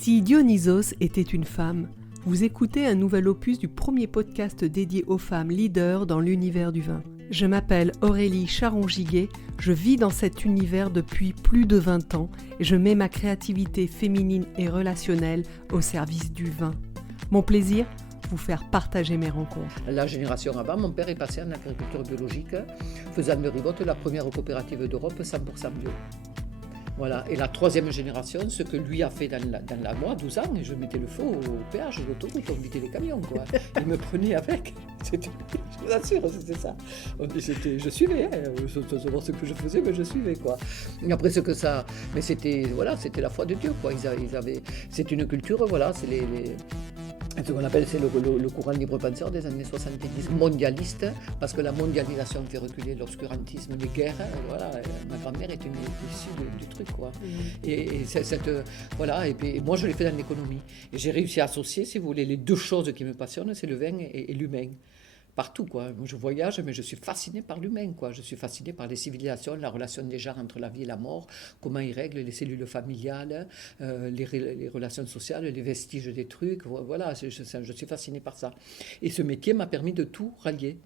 Si Dionysos était une femme, vous écoutez un nouvel opus du premier podcast dédié aux femmes leaders dans l'univers du vin. Je m'appelle Aurélie Charon-Giguet, je vis dans cet univers depuis plus de 20 ans et je mets ma créativité féminine et relationnelle au service du vin. Mon plaisir ? Vous faire partager mes rencontres. La génération avant, mon père est passé en agriculture biologique, faisant de Rivotte la première coopérative d'Europe 100% bio. Voilà. Et la troisième génération, ce que lui a fait dans la moi, 12 ans, et je mettais le feu au péage de l'autoroute, on vidait les camions, quoi. Il me prenait avec. Je vous assure, c'était ça. Je suivais, ce que je faisais, mais je suivais, quoi. Et après, mais c'était la foi de Dieu, quoi. C'est une culture, voilà, c'est ce qu'on appelle le courant libre-penseur des années 70, mondialiste, parce que la mondialisation fait reculer l'obscurantisme, les guerres. Voilà, ma grand-mère est issue du truc, quoi. Et puis moi je l'ai fait dans l'économie. Et j'ai réussi à associer, si vous voulez, les deux choses qui me passionnent, c'est le vin et l'humain. Partout, quoi. Moi, je voyage, mais je suis fasciné par l'humain, quoi. Je suis fasciné par les civilisations, la relation des gens entre la vie et la mort, comment ils règlent les cellules familiales, les relations sociales, les vestiges des trucs. Voilà, je suis fasciné par ça. Et ce métier m'a permis de tout rallier.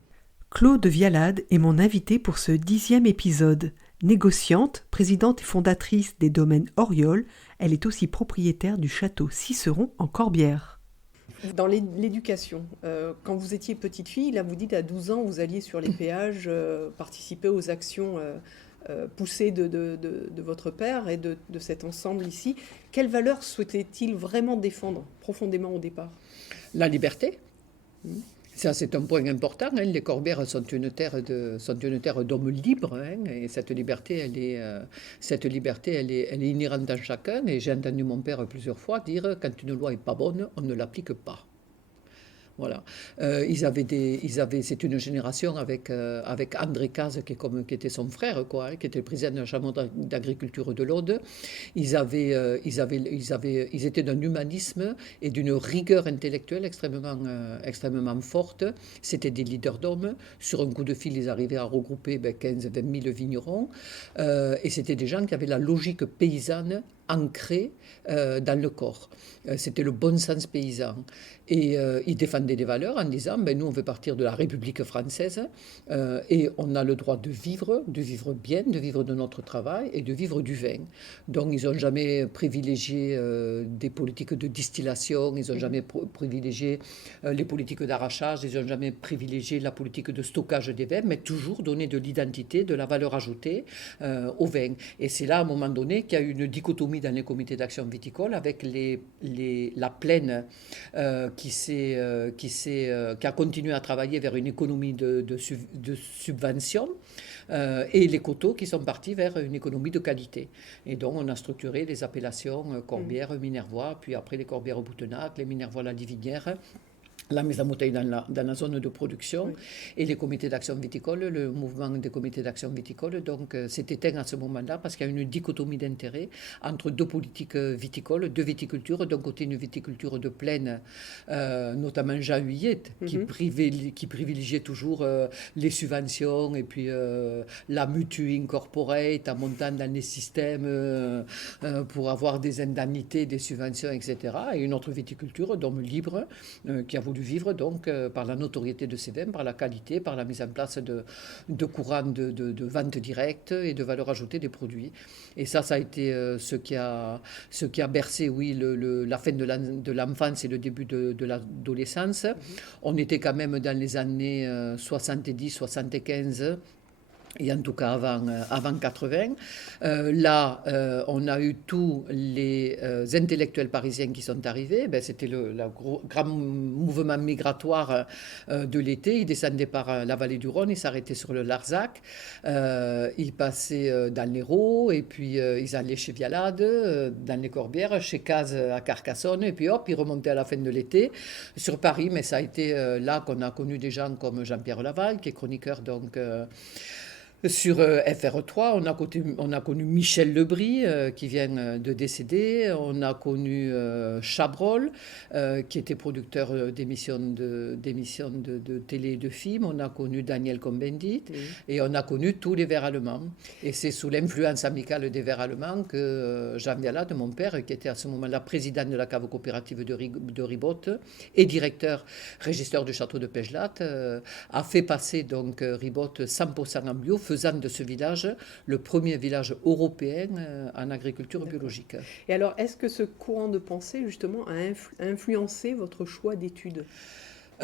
Claude Vialade est mon invitée pour ce 10e épisode. Négociante, présidente et fondatrice des domaines Auriol, elle est aussi propriétaire du château Ciceron en Corbière. Dans l'éducation, quand vous étiez petite fille, là vous dites à 12 ans, vous alliez sur les péages, participer aux actions poussées de votre père et de cet ensemble ici. Quelles valeurs souhaitait-il vraiment défendre profondément au départ ? La liberté. Ça, c'est un point important. Les Corbières sont une terre d'hommes libres. Et cette liberté, elle est inhérente en chacun. Et j'ai entendu mon père plusieurs fois dire, quand une loi n'est pas bonne, on ne l'applique pas. Voilà. C'est une génération avec André Cazes, qui était son frère, quoi, qui était le président de la Chambre d'agriculture de l'Aude. Ils étaient d'un humanisme et d'une rigueur intellectuelle extrêmement forte. C'était des leaders d'hommes. Sur un coup de fil, ils arrivaient à regrouper 15-20 000 vignerons. Et c'était des gens qui avaient la logique paysanne ancrée dans le corps. C'était le bon sens paysan. Et ils défendaient des valeurs en disant, nous on veut partir de la République française et on a le droit de vivre bien, de vivre de notre travail et de vivre du vin. Donc ils n'ont jamais privilégié des politiques de distillation, ils n'ont jamais privilégié les politiques d'arrachage, ils n'ont jamais privilégié la politique de stockage des vins, mais toujours donné de l'identité, de la valeur ajoutée au vin. Et c'est là, à un moment donné, qu'il y a eu une dichotomie dans les comités d'action viticole avec la plaine qui a continué à travailler vers une économie de subvention et les coteaux qui sont partis vers une économie de qualité. Et donc, on a structuré les appellations Corbière, Minervois, puis après les Corbières-Boutenac, les Minervois-la-Divinière, la mise en bouteille dans la zone de production, et les comités d'action viticole, le mouvement des comités d'action viticole, donc s'est éteint à ce moment-là parce qu'il y a une dichotomie d'intérêts entre deux politiques viticoles, deux viticultures. D'un côté, une viticulture de plaine, notamment Jean Huyette, qui privilégiait toujours les subventions et puis la mutu incorporate en montant dans les systèmes pour avoir des indemnités, des subventions, etc. Et une autre viticulture d'hommes libres qui a voulu vivre donc par la notoriété de ses vins, par la qualité, par la mise en place de courants de vente directe et de valeur ajoutée des produits. Et ça a été ce qui a bercé, la fin de l'enfance et le début de l'adolescence. On était quand même dans les années 70-75. Et en tout cas avant 80. On a eu tous les intellectuels parisiens qui sont arrivés. C'était le grand mouvement migratoire de l'été. Ils descendaient par la vallée du Rhône, ils s'arrêtaient sur le Larzac, ils passaient dans l'Hérault, et puis ils allaient chez Vialade, dans les Corbières, chez Cazes à Carcassonne, et puis hop, ils remontaient à la fin de l'été sur Paris. Mais ça a été là qu'on a connu des gens comme Jean-Pierre Laval, qui est chroniqueur donc Sur FR3, on a connu Michel Lebris, qui vient de décéder. On a connu Chabrol, qui était producteur d'émissions de télé et de films. On a connu Daniel Cohn-Bendit. Oui. Et on a connu tous les Verts allemands. Et c'est sous l'influence amicale des Verts allemands que Jean Vialade, mon père, qui était à ce moment-là président de la cave coopérative de Ribotte et directeur régisseur du château de Pégelat, a fait passer donc Ribotte 100% en bio, faisant de ce village le premier village européen en agriculture D'accord. biologique. Et alors, est-ce que ce courant de pensée, justement, a influencé votre choix d'études?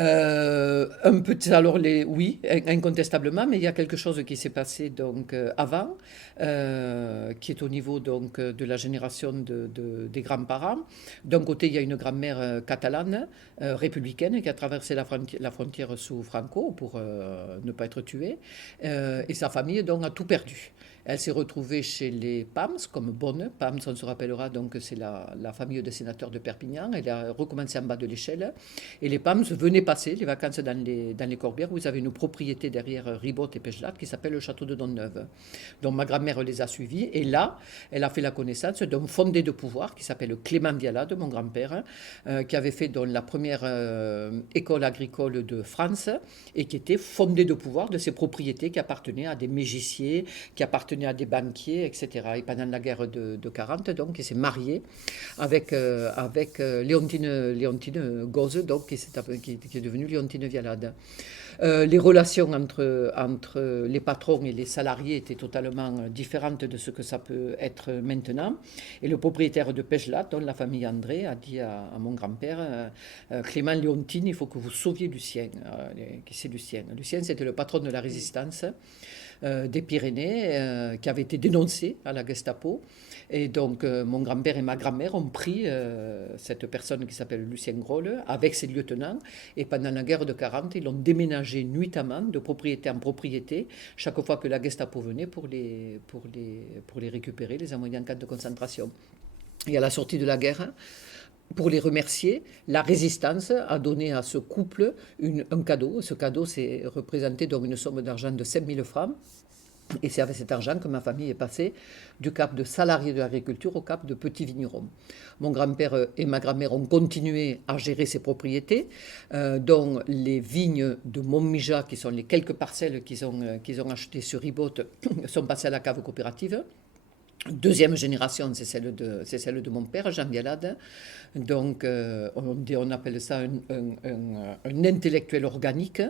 Un peu, alors oui, incontestablement, mais il y a quelque chose qui s'est passé donc avant, qui est au niveau donc de la génération des grands-parents. D'un côté, il y a une grand-mère catalane, républicaine, qui a traversé la frontière sous Franco pour ne pas être tuée, et sa famille donc a tout perdu. Elle s'est retrouvée chez les Pams, comme Bonne. Pams, on se rappellera, donc c'est la famille de sénateurs de Perpignan. Elle a recommencé en bas de l'échelle. Et les Pams venaient passer les vacances dans les Corbières. Vous avez une propriété derrière Ribotte et Pégelat qui s'appelle le château de Donneuve. Donc ma grand-mère les a suivis. Et là, elle a fait la connaissance d'un fondé de pouvoir qui s'appelle Clément Vialade, mon grand-père, qui avait fait donc la première école agricole de France et qui était fondé de pouvoir de ces propriétés qui appartenaient à des mégiciers, qui appartenaient à des banquiers, etc. Et pendant la guerre de 40, donc, il s'est marié avec Léontine Gauze, donc, qui est devenue Léontine Vialade. Les relations entre les patrons et les salariés étaient totalement différentes de ce que ça peut être maintenant. Et le propriétaire de Pégelat, dont la famille André, a dit à mon grand-père, Clément Léontine, il faut que vous sauviez Lucien. C'est Lucien. Lucien, c'était le patron de la résistance des Pyrénées, qui avait été dénoncé à la Gestapo. Et donc, mon grand-père et ma grand-mère ont pris cette personne qui s'appelle Lucien Grolle avec ses lieutenants. Et pendant la guerre de 40, ils l'ont déménagé nuitamment de propriété en propriété, chaque fois que la Gestapo venait pour les récupérer, les envoyer en camp de concentration. Et à la sortie de la guerre, pour les remercier, la résistance a donné à ce couple un cadeau. Ce cadeau s'est représenté dans une somme d'argent de 5 000 francs. Et c'est avec cet argent que ma famille est passée du cap de salarié de l'agriculture au cap de petit vigneron. Mon grand-père et ma grand-mère ont continué à gérer ces propriétés, dont les vignes de Montmija, qui sont les quelques parcelles qu'ils ont achetées sur Ribotte, sont passées à la cave coopérative. Deuxième génération, c'est celle de mon père, Jean Vialade. Donc, on appelle ça un intellectuel organique,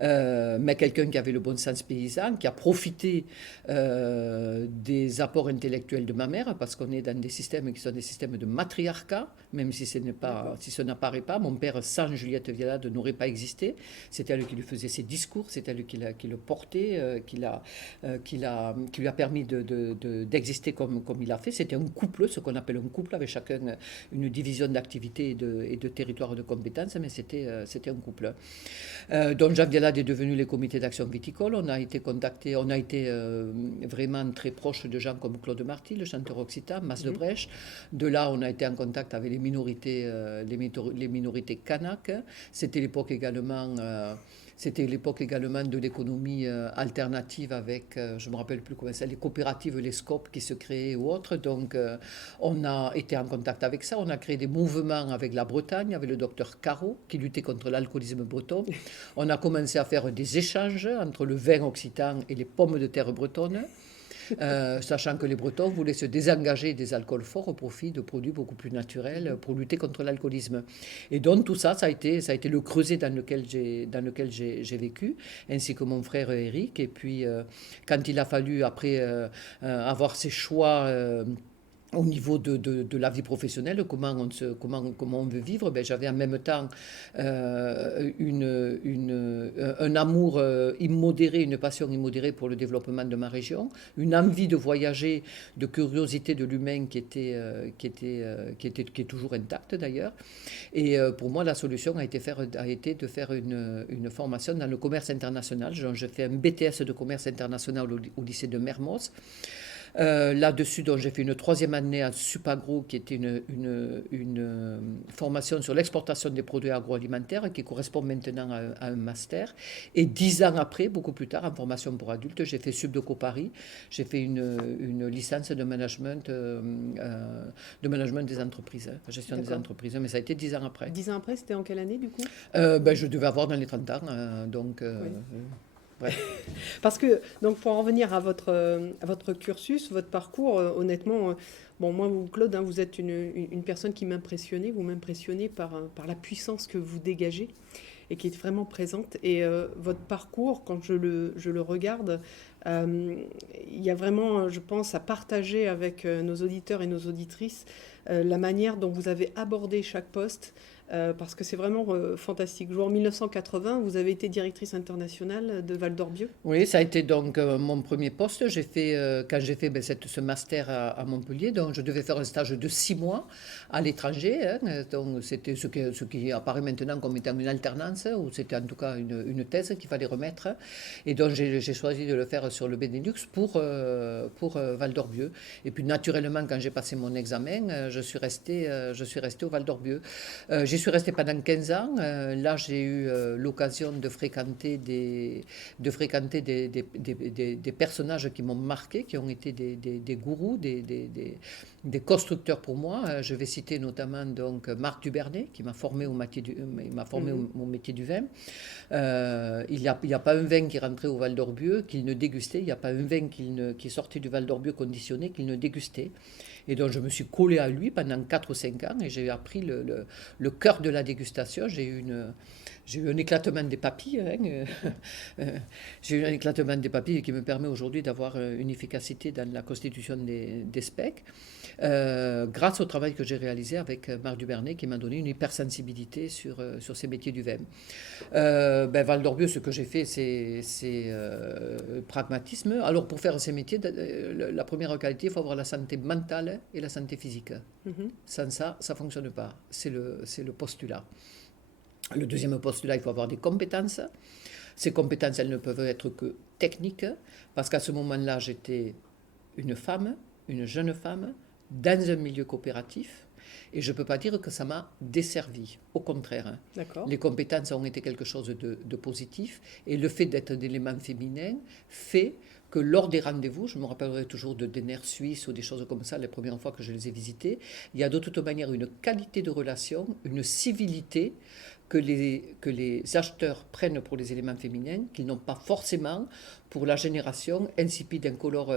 mais quelqu'un qui avait le bon sens paysan, qui a profité des apports intellectuels de ma mère, parce qu'on est dans des systèmes qui sont des systèmes de matriarcat, même si ce n'apparaît pas. Mon père, sans Juliette Vialade, n'aurait pas existé. C'est elle qui lui faisait ses discours, c'est elle qui le portait, qui lui a permis d'exister comme il a fait. C'était un couple, ce qu'on appelle un couple, avec chacun une division d'activités et de territoire de compétences, mais c'était un couple. Donc Jean Vialade est devenu les comités d'action viticole. On a été contacté, on a été vraiment très proche de gens comme Claude Marty, le chanteur occitan, Mas de Brèche. De là, on a été en contact avec les minorités kanak. C'était l'époque également de l'économie alternative avec, je ne me rappelle plus comment ça, les coopératives, les SCOP qui se créaient ou autres. Donc, on a été en contact avec ça. On a créé des mouvements avec la Bretagne, avec le docteur Caro, qui luttait contre l'alcoolisme breton. On a commencé à faire des échanges entre le vin occitan et les pommes de terre bretonnes. Sachant que les Bretons voulaient se désengager des alcools forts au profit de produits beaucoup plus naturels pour lutter contre l'alcoolisme. Et donc tout ça, ça a été le creuset dans lequel j'ai vécu, ainsi que mon frère Eric. Et puis quand il a fallu après avoir ses choix au niveau de la vie professionnelle, comment on veut vivre, j'avais en même temps un amour immodéré, une passion immodérée pour le développement de ma région, une envie de voyager, de curiosité de l'humain qui est toujours intacte d'ailleurs. Et pour moi, la solution a été de faire une formation dans le commerce international. Je fais un BTS de commerce international au lycée de Mermoz. Là-dessus, donc, j'ai fait une troisième année à Supagro, qui était formation sur l'exportation des produits agroalimentaires, qui correspond maintenant à un master. Et 10 ans après, beaucoup plus tard, en formation pour adultes, j'ai fait Subdeco Paris. J'ai fait une licence de management des entreprises, gestion des entreprises. Mais ça a été 10 ans après. 10 ans après, c'était en quelle année, du coup? Je devais avoir dans les 30 ans. Donc, Oui. ouais. Parce que, donc, pour en revenir à votre cursus, votre parcours, honnêtement, bon, moi, vous, Claude, hein, vous êtes une personne qui m'impressionnait. Vous m'impressionnez par la puissance que vous dégagez et qui est vraiment présente. Et votre parcours, quand je le regarde, il y a vraiment, je pense, à partager avec nos auditeurs et nos auditrices la manière dont vous avez abordé chaque poste. Parce que c'est vraiment fantastique. En 1980, vous avez été directrice internationale de Val d'Orbieu. Oui, ça a été donc mon premier poste. Quand j'ai fait ce master à Montpellier, donc je devais faire un stage de 6 mois à l'étranger. Donc c'était ce qui apparaît maintenant comme étant une alternance, ou c'était en tout cas une thèse qu'il fallait remettre. Et donc j'ai choisi de le faire sur le Benelux pour Val d'Orbieu. Et puis naturellement, quand j'ai passé mon examen, je suis resté au Val d'Orbieu. J'y suis resté pendant 15 ans. Là, j'ai eu l'occasion de fréquenter des personnages qui m'ont marqué, qui ont été des gourous, des constructeurs pour moi. Je vais citer notamment donc Marc Dubernay, qui m'a formé au métier au métier du vin. Il n'y a pas un vin qui rentrait au Val d'Orbieu qu'il ne dégustait. Il n'y a pas un vin qui sortait du Val d'Orbieu conditionné qu'il ne dégustait. Et donc, je me suis collé à lui pendant 4 ou 5 ans et j'ai appris le cœur de la dégustation. J'ai eu un éclatement des papilles. J'ai eu un éclatement des papilles qui me permet aujourd'hui d'avoir une efficacité dans la constitution des specs. Grâce au travail que j'ai réalisé avec Marc Dubernay, qui m'a donné une hypersensibilité sur ces métiers du vin. Val d'Orbieu, ce que j'ai fait, c'est pragmatisme. Alors, pour faire ces métiers, la première qualité, il faut avoir la santé mentale et la santé physique. Sans ça, ça ne fonctionne pas. C'est le postulat. Le deuxième postulat, il faut avoir des compétences. Ces compétences, elles ne peuvent être que techniques, parce qu'à ce moment-là, j'étais une jeune femme, dans un milieu coopératif, et je ne peux pas dire que ça m'a desservi. Au contraire, D'accord. Les compétences ont été quelque chose de positif, et le fait d'être un élément féminin fait que lors des rendez-vous, je me rappellerai toujours de des nerfs suisses ou des choses comme ça, les premières fois que je les ai visités, il y a de toute manière une qualité de relation, une civilité que les acheteurs prennent pour les éléments féminins, qu'ils n'ont pas forcément pour la génération insipide, incolore,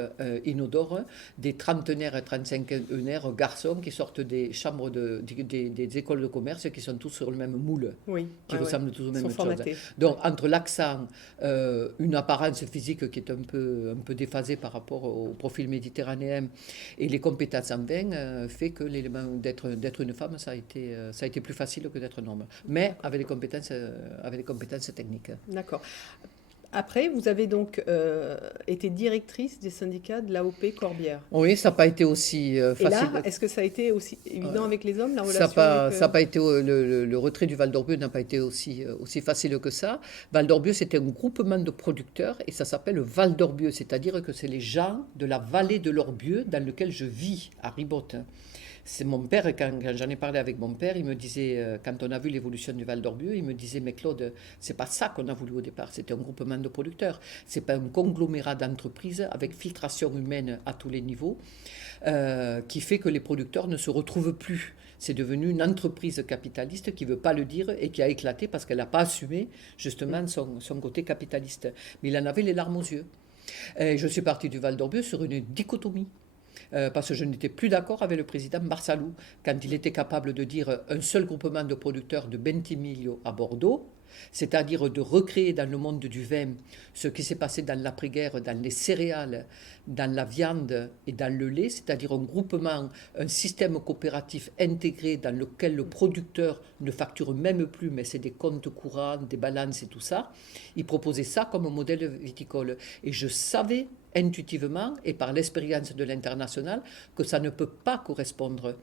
inodore, des trentenaires et 35-enaires garçons qui sortent des chambres des écoles de commerce, qui sont tous sur le même moule, qui ressemblent tous aux mêmes choses. Donc, entre l'accent, une apparence physique qui est un peu déphasée par rapport au profil méditerranéen, et les compétences en vin, fait que l'élément d'être une femme, ça a été plus facile que d'être un homme. Mais avec les compétences techniques. D'accord. Après, vous avez donc été directrice des syndicats de l'AOP Corbière. Oui, ça n'a pas été aussi facile. Et là, est-ce que ça a été aussi évident avec les hommes, la relation Ça n'a pas été, le retrait du Val d'Orbieu n'a pas été aussi facile que ça. Val d'Orbieu, c'était un groupement de producteurs et ça s'appelle Val d'Orbieu, c'est-à-dire que c'est les gens de la vallée de l'Orbieu dans lequel je vis, à Ribotte. C'est mon père, quand j'en ai parlé avec mon père, il me disait, quand on a vu l'évolution du Val d'Orbieu, il me disait, mais Claude, c'est pas ça qu'on a voulu au départ, c'était un groupement de producteurs, c'est pas un conglomérat d'entreprises avec filtration humaine à tous les niveaux, qui fait que les producteurs ne se retrouvent plus. C'est devenu une entreprise capitaliste qui ne veut pas le dire et qui a éclaté parce qu'elle n'a pas assumé justement son côté capitaliste. Mais il en avait les larmes aux yeux. Et je suis parti du Val d'Orbieu sur une dichotomie. Parce que je n'étais plus d'accord avec le président Barsalou, quand il était capable de dire un seul groupement de producteurs de Bentimiglia à Bordeaux, c'est-à-dire de recréer dans le monde du vin ce qui s'est passé dans l'après-guerre, dans les céréales, dans la viande et dans le lait, c'est-à-dire un groupement, un système coopératif intégré dans lequel le producteur ne facture même plus, mais c'est des comptes courants, des balances et tout ça. Il proposait ça comme modèle viticole. Et je savais intuitivement et par l'expérience de l'international que ça ne peut pas correspondre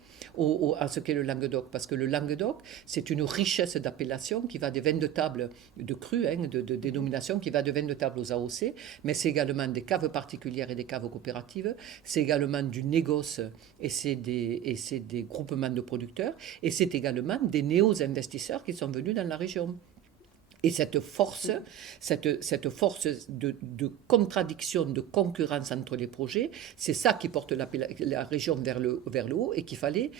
à ce qu'est le Languedoc. Parce que le Languedoc, c'est une richesse d'appellation qui va des vins de table de cru, de dénomination, qui va de vins de table aux AOC, mais c'est également des caves particulières et des caves coopératives, c'est également du négoce et c'est des groupements de producteurs, et c'est également des néo-investisseurs qui sont venus dans la région. Et cette force de contradiction, de concurrence entre les projets, c'est ça qui porte la région vers le haut et qu'il fallait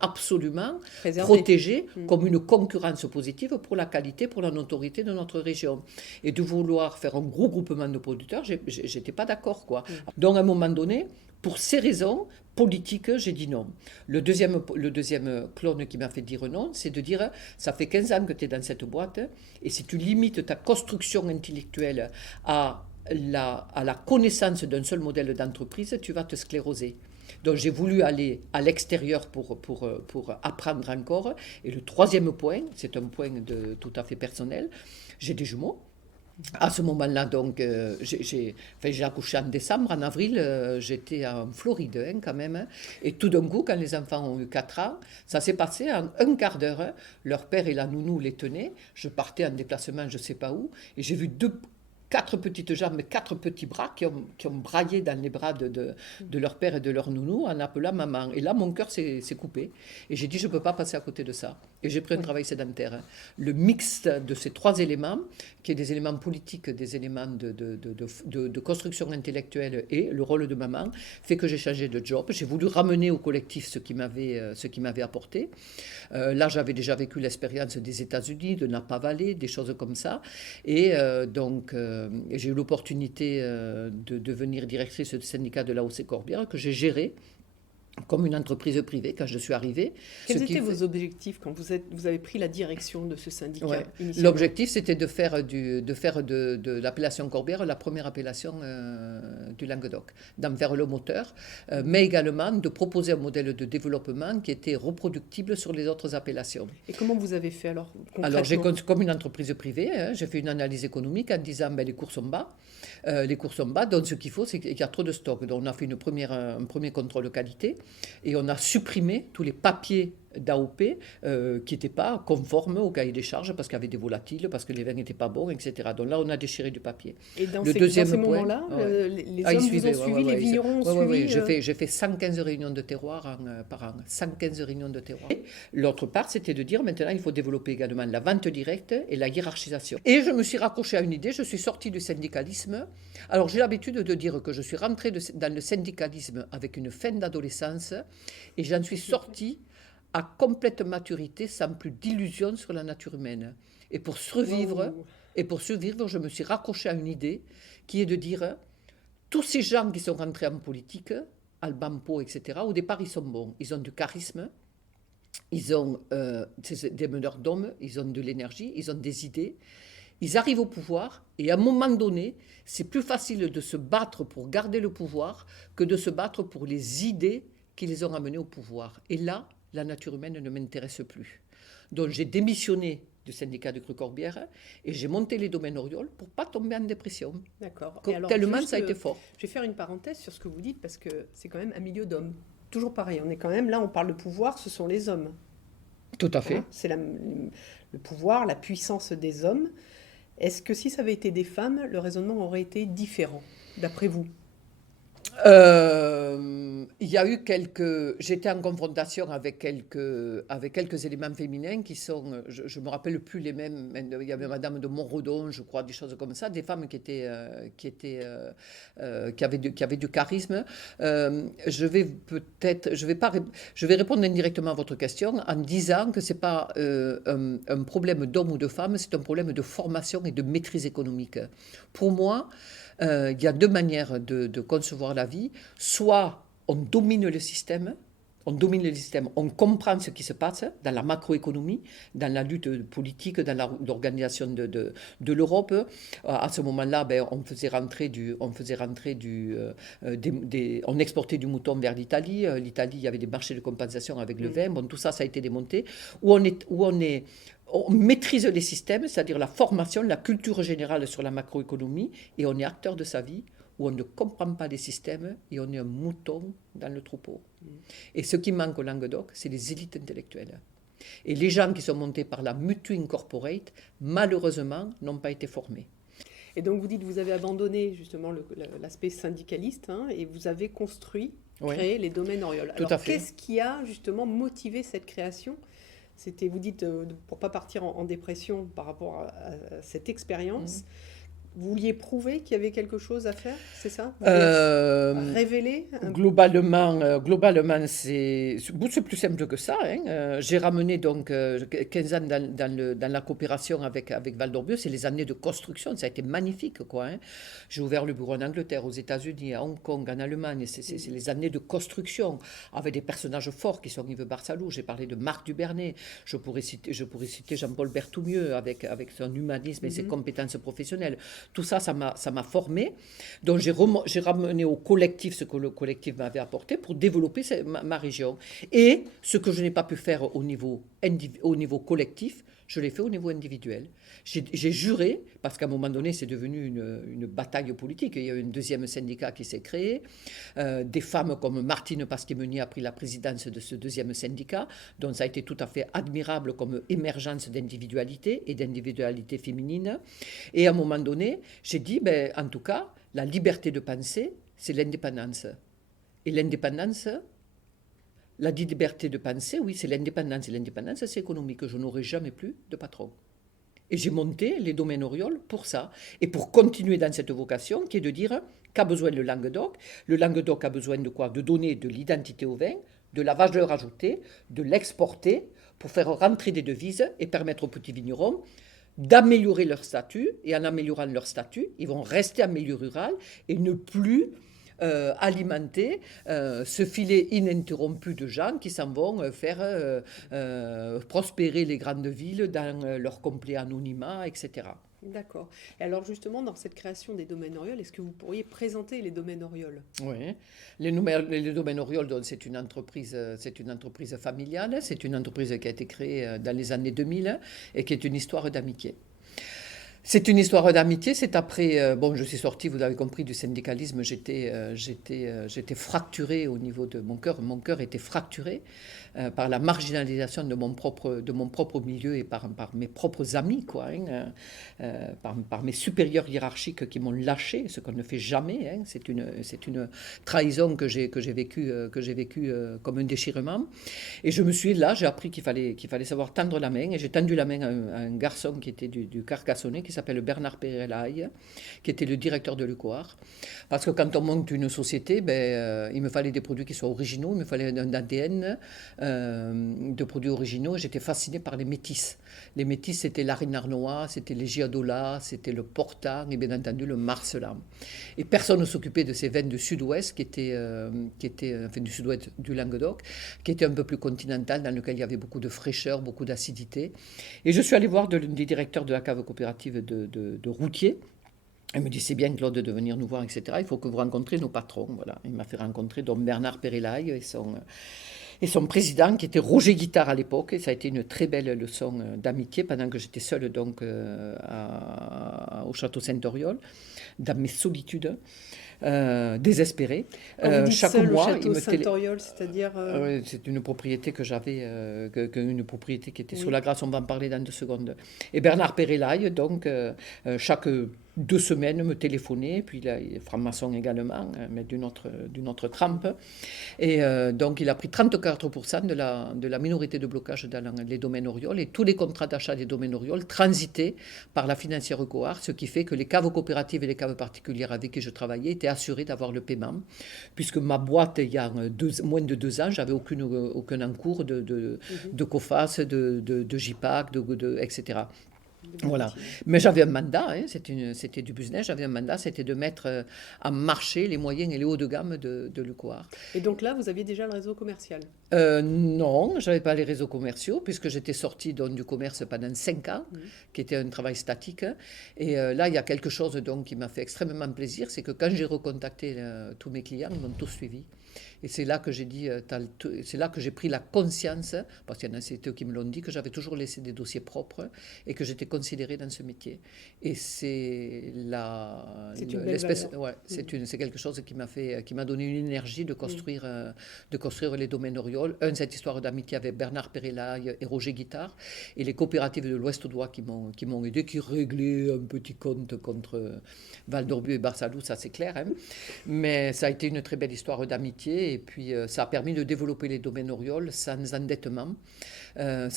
absolument protéger comme une concurrence positive pour la qualité, pour la notoriété de notre région. Et de vouloir faire un gros groupement de producteurs, j'étais pas d'accord, quoi. Donc à un moment donné, pour ces raisons politiques, j'ai dit non. Le deuxième clone qui m'a fait dire non, c'est de dire, ça fait 15 ans que tu es dans cette boîte, et si tu limites ta construction intellectuelle à la connaissance d'un seul modèle d'entreprise, tu vas te scléroser. Donc j'ai voulu aller à l'extérieur pour apprendre encore. Et le troisième point, c'est un point tout à fait personnel, j'ai des jumeaux. À ce moment-là, donc, j'ai accouché en décembre. En avril, j'étais en Floride, quand même. Et tout d'un coup, quand les enfants ont eu 4 ans, ça s'est passé en un quart d'heure. Leur père et la nounou les tenaient. Je partais en déplacement, je ne sais pas où. Et j'ai vu 4 petites jambes, 4 petits bras qui ont braillé dans les bras de leur père et de leur nounou en appelant maman. Et là, mon cœur s'est coupé. Et j'ai dit, je ne peux pas passer à côté de ça. Et j'ai pris un travail sédentaire. Le mix de ces 3 éléments, qui est des éléments politiques, des éléments de construction intellectuelle et le rôle de maman, fait que j'ai changé de job. J'ai voulu ramener au collectif ce qui m'avait apporté. Là, j'avais déjà vécu l'expérience des États-Unis, de Napa Valley, des choses comme ça. Et donc... j'ai eu l'opportunité de devenir directrice du syndicat de l'AOC Corbière, que j'ai géré comme une entreprise privée quand je suis arrivée. Quels étaient vos objectifs quand vous avez pris la direction de ce syndicat initialement ? L'objectif, c'était de faire de l'appellation Corbière la première appellation du Languedoc, d'en faire le moteur, mais également de proposer un modèle de développement qui était reproductible sur les autres appellations. Et comment vous avez fait alors concrètement ? Alors, comme une entreprise privée, j'ai fait une analyse économique en disant les cours sont bas. Donc ce qu'il faut, c'est qu'il y a trop de stock. Donc on a fait un premier contrôle qualité et on a supprimé tous les papiers d'AOP qui n'étaient pas conformes au cahier des charges parce qu'il y avait des volatiles, parce que les vins n'étaient pas bons, etc. Donc là, on a déchiré du papier. Et dans ces moments-là, les hommes vous ont suivi, les vignerons ont suivi J'ai fait 115 réunions de terroir par an. 115 réunions de terroir. Et l'autre part, c'était de dire maintenant, il faut développer également la vente directe et la hiérarchisation. Et je me suis raccrochée à une idée, je suis sortie du syndicalisme. Alors, j'ai l'habitude de dire que je suis rentrée dans le syndicalisme avec une fin d'adolescence et j'en suis sortie à complète maturité, sans plus d'illusions sur la nature humaine. Et pour survivre, je me suis raccrochée à une idée qui est de dire, tous ces gens qui sont rentrés en politique, Alban Pau, etc., au départ, ils sont bons. Ils ont du charisme, ils ont des meneurs d'hommes, ils ont de l'énergie, ils ont des idées. Ils arrivent au pouvoir et à un moment donné, c'est plus facile de se battre pour garder le pouvoir que de se battre pour les idées qui les ont amenés au pouvoir. Et là, la nature humaine ne m'intéresse plus. Donc j'ai démissionné du syndicat de Cru Corbière et j'ai monté les domaines Oriol pour ne pas tomber en dépression. D'accord. Tellement ça a été fort. Je vais faire une parenthèse sur ce que vous dites parce que c'est quand même un milieu d'hommes. Toujours pareil, on est quand même là, on parle de pouvoir, ce sont les hommes. Tout à fait. Hein, c'est le pouvoir, la puissance des hommes. Est-ce que si ça avait été des femmes, le raisonnement aurait été différent, d'après vous ? Il y a eu j'étais en confrontation avec quelques éléments féminins qui sont, je me rappelle plus les mêmes. Il y avait Madame de Montredon, je crois, des choses comme ça, des femmes qui avaient du charisme. Je vais répondre indirectement à votre question en disant que c'est pas un problème d'homme ou de femme, c'est un problème de formation et de maîtrise économique. Pour moi, il y a 2 manières de concevoir la vie. Soit on domine le système, on comprend ce qui se passe dans la macroéconomie, dans la lutte politique, dans l'organisation de l'Europe. À ce moment-là, on exportait du mouton vers l'Italie. L'Italie, il y avait des marchés de compensation avec le vin. Bon, tout ça, ça a été démonté. On maîtrise les systèmes, c'est-à-dire la formation, la culture générale sur la macroéconomie, et on est acteur de sa vie, où on ne comprend pas les systèmes et on est un mouton dans le troupeau. Et ce qui manque au Languedoc, c'est les élites intellectuelles. Et les gens qui sont montés par la Mutu Incorporate, malheureusement, n'ont pas été formés. Et donc vous dites que vous avez abandonné justement l'aspect syndicaliste et vous avez créé les domaines Auriol. Tout Alors à fait. qu'est-ce qui a justement motivé cette création ? C'était, vous dites, pour ne pas partir en dépression par rapport à cette expérience, vous vouliez prouver qu'il y avait quelque chose à faire, c'est ça ? Révéler Globalement, c'est plus simple que ça. J'ai ramené donc 15 ans dans la coopération avec Val d'Orbieu. C'est les années de construction, ça a été magnifique, quoi. J'ai ouvert le bureau en Angleterre, aux États-Unis, à Hong Kong, en Allemagne. C'est les années de construction avec des personnages forts qui sont Yves Barsalou. J'ai parlé de Marc Dubernay. Je pourrais citer Jean-Paul Berthoumieux avec son humanisme et ses compétences professionnelles. Tout ça, ça m'a formé. Donc, j'ai ramené au collectif ce que le collectif m'avait apporté pour développer ma région. Et ce que je n'ai pas pu faire au niveau collectif, je l'ai fait au niveau individuel. J'ai juré, parce qu'à un moment donné, c'est devenu une bataille politique. Il y a eu un deuxième syndicat qui s'est créé. Des femmes comme Martine Pasquier-Meunier a pris la présidence de ce deuxième syndicat. Donc ça a été tout à fait admirable comme émergence d'individualité et d'individualité féminine. Et à un moment donné, j'ai dit, en tout cas, la liberté de penser, c'est l'indépendance. Et l'indépendance... La liberté de penser, oui, c'est l'indépendance. Et l'indépendance, c'est économique. Je n'aurai jamais plus de patron. Et j'ai monté les domaines Auriol pour ça. Et pour continuer dans cette vocation qui est de dire qu'a besoin le Languedoc. Le Languedoc a besoin de quoi ? De donner de l'identité au vin, de la valeur ajoutée, de l'exporter pour faire rentrer des devises et permettre aux petits vignerons d'améliorer leur statut. Et en améliorant leur statut, ils vont rester en milieu rural et ne plus... alimenter ce filet ininterrompu de gens qui s'en vont faire prospérer les grandes villes dans leur complet anonymat, etc. D'accord. Et alors justement, dans cette création des domaines Auriol, est-ce que vous pourriez présenter les domaines Auriol ? Oui. Les domaines Auriol, c'est une entreprise familiale, c'est une entreprise qui a été créée dans les années 2000 et qui est une histoire d'amitié. C'est une histoire d'amitié, c'est après, je suis sortie, vous l'avez compris, du syndicalisme, j'étais fracturée au niveau de mon cœur était fracturé par la marginalisation de mon propre milieu et par mes propres amis, quoi, par mes supérieurs hiérarchiques qui m'ont lâché, ce qu'on ne fait jamais, c'est une trahison que j'ai vécue comme un déchirement. Et j'ai appris qu'il fallait savoir tendre la main, et j'ai tendu la main à un garçon qui était du Carcassonnais, qui s'appelle Bernard Perelaille, qui était le directeur de l'UCOAR. Parce que quand on monte une société, il me fallait des produits qui soient originaux, il me fallait un ADN de produits originaux. J'étais fascinée par les métis. Les métis, c'était l'Arine Arnois, c'était les Giadola, c'était le Porta et bien entendu le Marcelin. Et personne ne s'occupait de ces vins du sud-ouest, qui étaient du sud-ouest du Languedoc, qui était un peu plus continental, dans lequel il y avait beaucoup de fraîcheur, beaucoup d'acidité. Et je suis allée voir l'un des directeurs de la cave coopérative de Routier. Elle me dit, c'est bien Claude de venir nous voir, etc. Il faut que vous rencontriez nos patrons. Voilà. Il m'a fait rencontrer donc Bernard Perelaille et son président, qui était Roger Guittard à l'époque. Et ça a été une très belle leçon d'amitié pendant que j'étais seule donc, au château Saint-Auriol, dans mes solitudes. Désespéré. Chaque mois, il me Saint-Auriol, c'est-à-dire c'est une propriété que j'avais, une propriété qui était sous la Grâce. On va en parler dans 2 secondes. Et Bernard Perelaille, donc, chaque 2 semaines, me téléphonait. Puis là, il est franc-maçon également, mais d'une autre trempe. Et donc, il a pris 34% de la minorité de blocage dans les domaines Auriol. Et tous les contrats d'achat des domaines Auriol transitaient par la financière ECOAR, ce qui fait que les caves coopératives et les caves particulières avec qui je travaillais étaient assurées d'avoir le paiement. Puisque ma boîte, il y a moins de 2 ans, j'avais aucun encours de COFAS, de JPAC, etc. Voilà. Mais j'avais un mandat, c'était du business, j'avais un mandat, c'était de mettre en marché les moyens et les hauts de gamme de l'UCOAR. Et donc là, vous aviez déjà le réseau commercial ? Non, je n'avais pas les réseaux commerciaux puisque j'étais sortie donc, du commerce pendant 5 ans, qui était un travail statique. Et là, il y a quelque chose donc, qui m'a fait extrêmement plaisir, c'est que quand j'ai recontacté tous mes clients, ils m'ont tous suivi. Et c'est là que j'ai dit, c'est là que j'ai pris la conscience, parce qu'il y en a c'est eux qui me l'ont dit, que j'avais toujours laissé des dossiers propres et que j'étais considérée dans ce métier. Et c'est C'est une belle l'espèce, valeur. ouais, c'est quelque chose qui m'a donné une énergie de construire les domaines Oriol. Cette histoire d'amitié avec Bernard Pérélaille et Roger Guittard, et les coopératives de l'Ouest Audois qui m'ont aidé, qui réglaient un petit compte contre Val d'Orbieu et Barsalou, ça c'est clair. Hein. Mais ça a été une très belle histoire d'amitié, et puis ça a permis de développer les domaines Oriol sans endettement. Et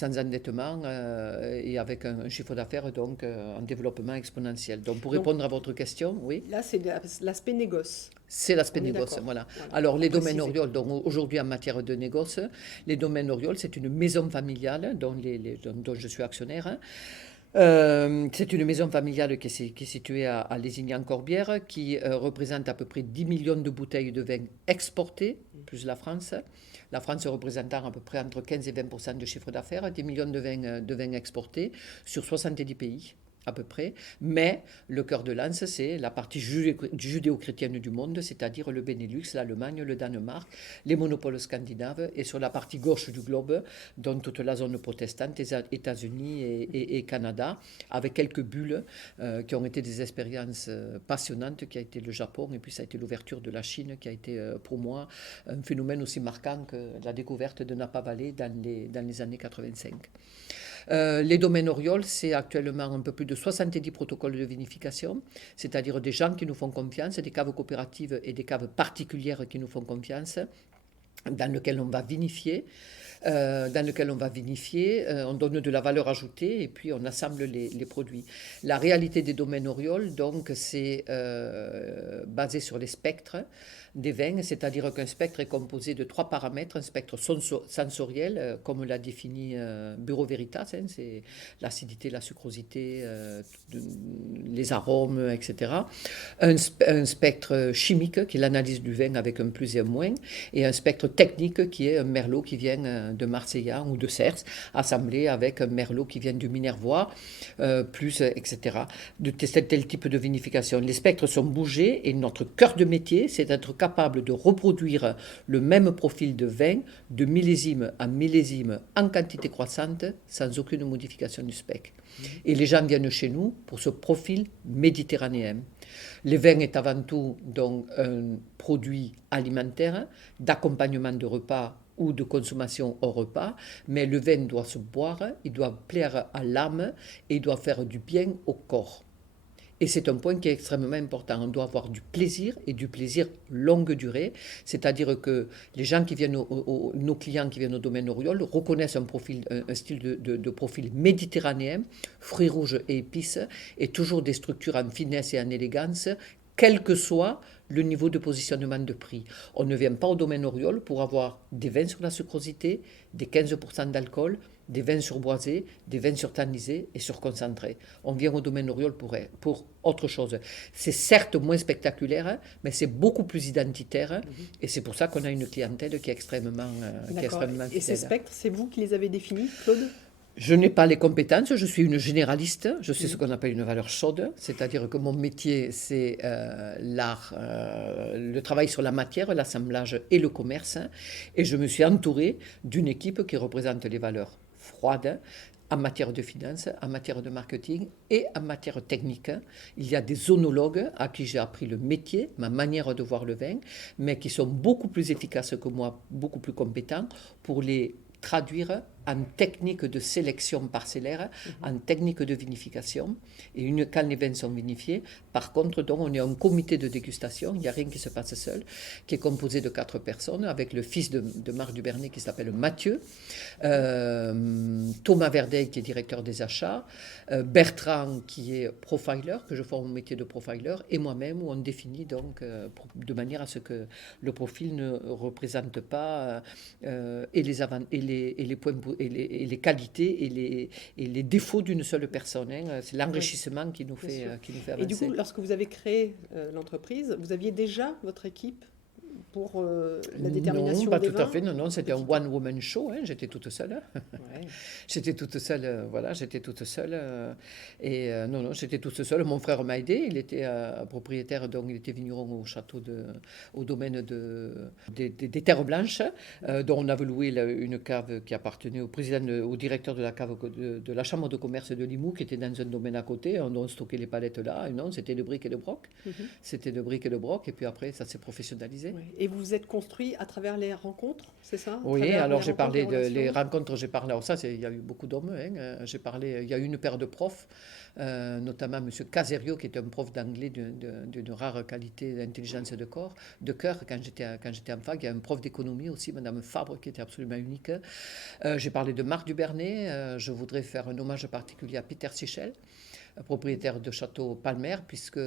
avec un chiffre d'affaires donc en développement exponentiel. Donc pour répondre à votre question, oui. Là, c'est l'aspect négoce. C'est l'aspect On est négoce, d'accord. voilà. Voilà. Alors les Pour domaines préciser. Oriol, donc aujourd'hui en matière de négoce, les domaines Oriol, c'est une maison familiale dont je suis actionnaire. Hein. C'est une maison familiale qui est située à Lézignan-Corbière, qui représente à peu près 10 millions de bouteilles de vin exportées, plus la France. La France représentant à peu près entre 15 et 20% de chiffre d'affaires, 10 millions de vins exportés sur 70 pays à peu près, mais le cœur de lance, c'est la partie judéo-chrétienne du monde, c'est-à-dire le Benelux, l'Allemagne, le Danemark, les monopoles scandinaves, et sur la partie gauche du globe, donc toute la zone protestante, les États-Unis et Canada, avec quelques bulles qui ont été des expériences passionnantes, qui a été le Japon, et puis ça a été l'ouverture de la Chine, qui a été pour moi un phénomène aussi marquant que la découverte de Napa Valley dans les années 85. Les domaines Oriol, c'est actuellement un peu plus de 70 protocoles de vinification, c'est-à-dire des gens qui nous font confiance, des caves coopératives et des caves particulières qui nous font confiance, dans lesquelles on va vinifier. On donne de la valeur ajoutée et puis on assemble les produits. La réalité des domaines Oriol, donc, c'est basé sur les spectres des vins, c'est-à-dire qu'un spectre est composé de 3 paramètres, un spectre sensoriel, comme l'a défini Bureau Veritas, hein, c'est l'acidité, la sucrosité, les arômes, etc. Un spectre chimique, qui est l'analyse du vin avec un plus et un moins, et un spectre technique, qui est un merlot qui vient de Marseillan ou de Cers, assemblé avec un merlot qui vient du Minervois, etc. De tel type de vinification. Les spectres sont bougés et notre cœur de métier, c'est d'être capable de reproduire le même profil de vin de millésime à millésime en quantité croissante sans aucune modification du spec. Et les gens viennent chez nous pour ce profil méditerranéen. Le vin est avant tout donc un produit alimentaire, d'accompagnement de repas ou de consommation au repas, mais le vin doit se boire, il doit plaire à l'âme et il doit faire du bien au corps. Et c'est un point qui est extrêmement important. On doit avoir du plaisir et du plaisir longue durée. C'est-à-dire que les gens qui viennent, nos clients qui viennent au domaine Oriol reconnaissent un style de profil méditerranéen, fruits rouges et épices, et toujours des structures en finesse et en élégance, quel que soit le niveau de positionnement de prix. On ne vient pas au domaine Oriol pour avoir des vins sur la sucrosité, des 15% d'alcool, des vins surboisés, des vins surtannisés et surconcentrés. On vient au domaine Oriol pour autre chose. C'est certes moins spectaculaire, mais c'est beaucoup plus identitaire, et c'est pour ça qu'on a une clientèle qui est extrêmement fidèle. Et ces spectres, c'est vous qui les avez définis, Claude ? Je n'ai pas les compétences, je suis une généraliste, je sais ce qu'on appelle une valeur chaude, c'est-à-dire que mon métier, c'est l'art, le travail sur la matière, l'assemblage et le commerce, et je me suis entourée d'une équipe qui représente les valeurs froides en matière de finance, en matière de marketing et en matière technique. Il y a des oenologues à qui j'ai appris le métier, ma manière de voir le vin, mais qui sont beaucoup plus efficaces que moi, beaucoup plus compétents pour les traduire en technique de sélection parcellaire, en technique de vinification. Et quand les vins sont vinifiés, par contre, donc, on est un comité de dégustation, il n'y a rien qui se passe seul, qui est composé de 4 personnes, avec le fils de Marc Dubernay qui s'appelle Mathieu, Thomas Verdeil qui est directeur des achats, Bertrand qui est profiler, que je forme au métier de profiler, et moi-même, où on définit donc de manière à ce que le profil ne représente pas et les points et les qualités et les défauts d'une seule personne. Hein. C'est l'enrichissement qui nous fait avancer. Et du coup, lorsque vous avez créé l'entreprise, vous aviez déjà votre équipe pour la détermination Non, pas des tout à vins? fait. Non, c'était un one-woman show. J'étais toute seule. Ouais. J'étais toute seule. Voilà, j'étais toute seule. Non, j'étais toute seule. Mon frère m'a aidé. Il était propriétaire, donc il était vigneron au château au domaine des Terres Blanches, dont on avait loué une cave qui appartenait au directeur de la cave de la chambre de commerce de Limoux, qui était dans un domaine à côté. On stockait les palettes là. Et non, c'était de briques et de broc. C'était de briques et de broc. Et puis après, ça s'est professionnalisé. Ouais. Et vous vous êtes construit à travers les rencontres, c'est ça? À Oui, travers alors les j'ai rencontres, parlé les les relations? rencontres, j'ai parlé, alors ça, il y a eu beaucoup d'hommes, j'ai parlé, il y a eu une paire de profs, notamment M. Caserio, qui est un prof d'anglais d'une rare qualité d'intelligence de cœur, quand j'étais en fac. Il y a un prof d'économie aussi, Mme Fabre, qui était absolument unique. J'ai parlé de Marc Dubernay. Je voudrais faire un hommage particulier à Peter Sichel, propriétaire de Château Palmer, puisque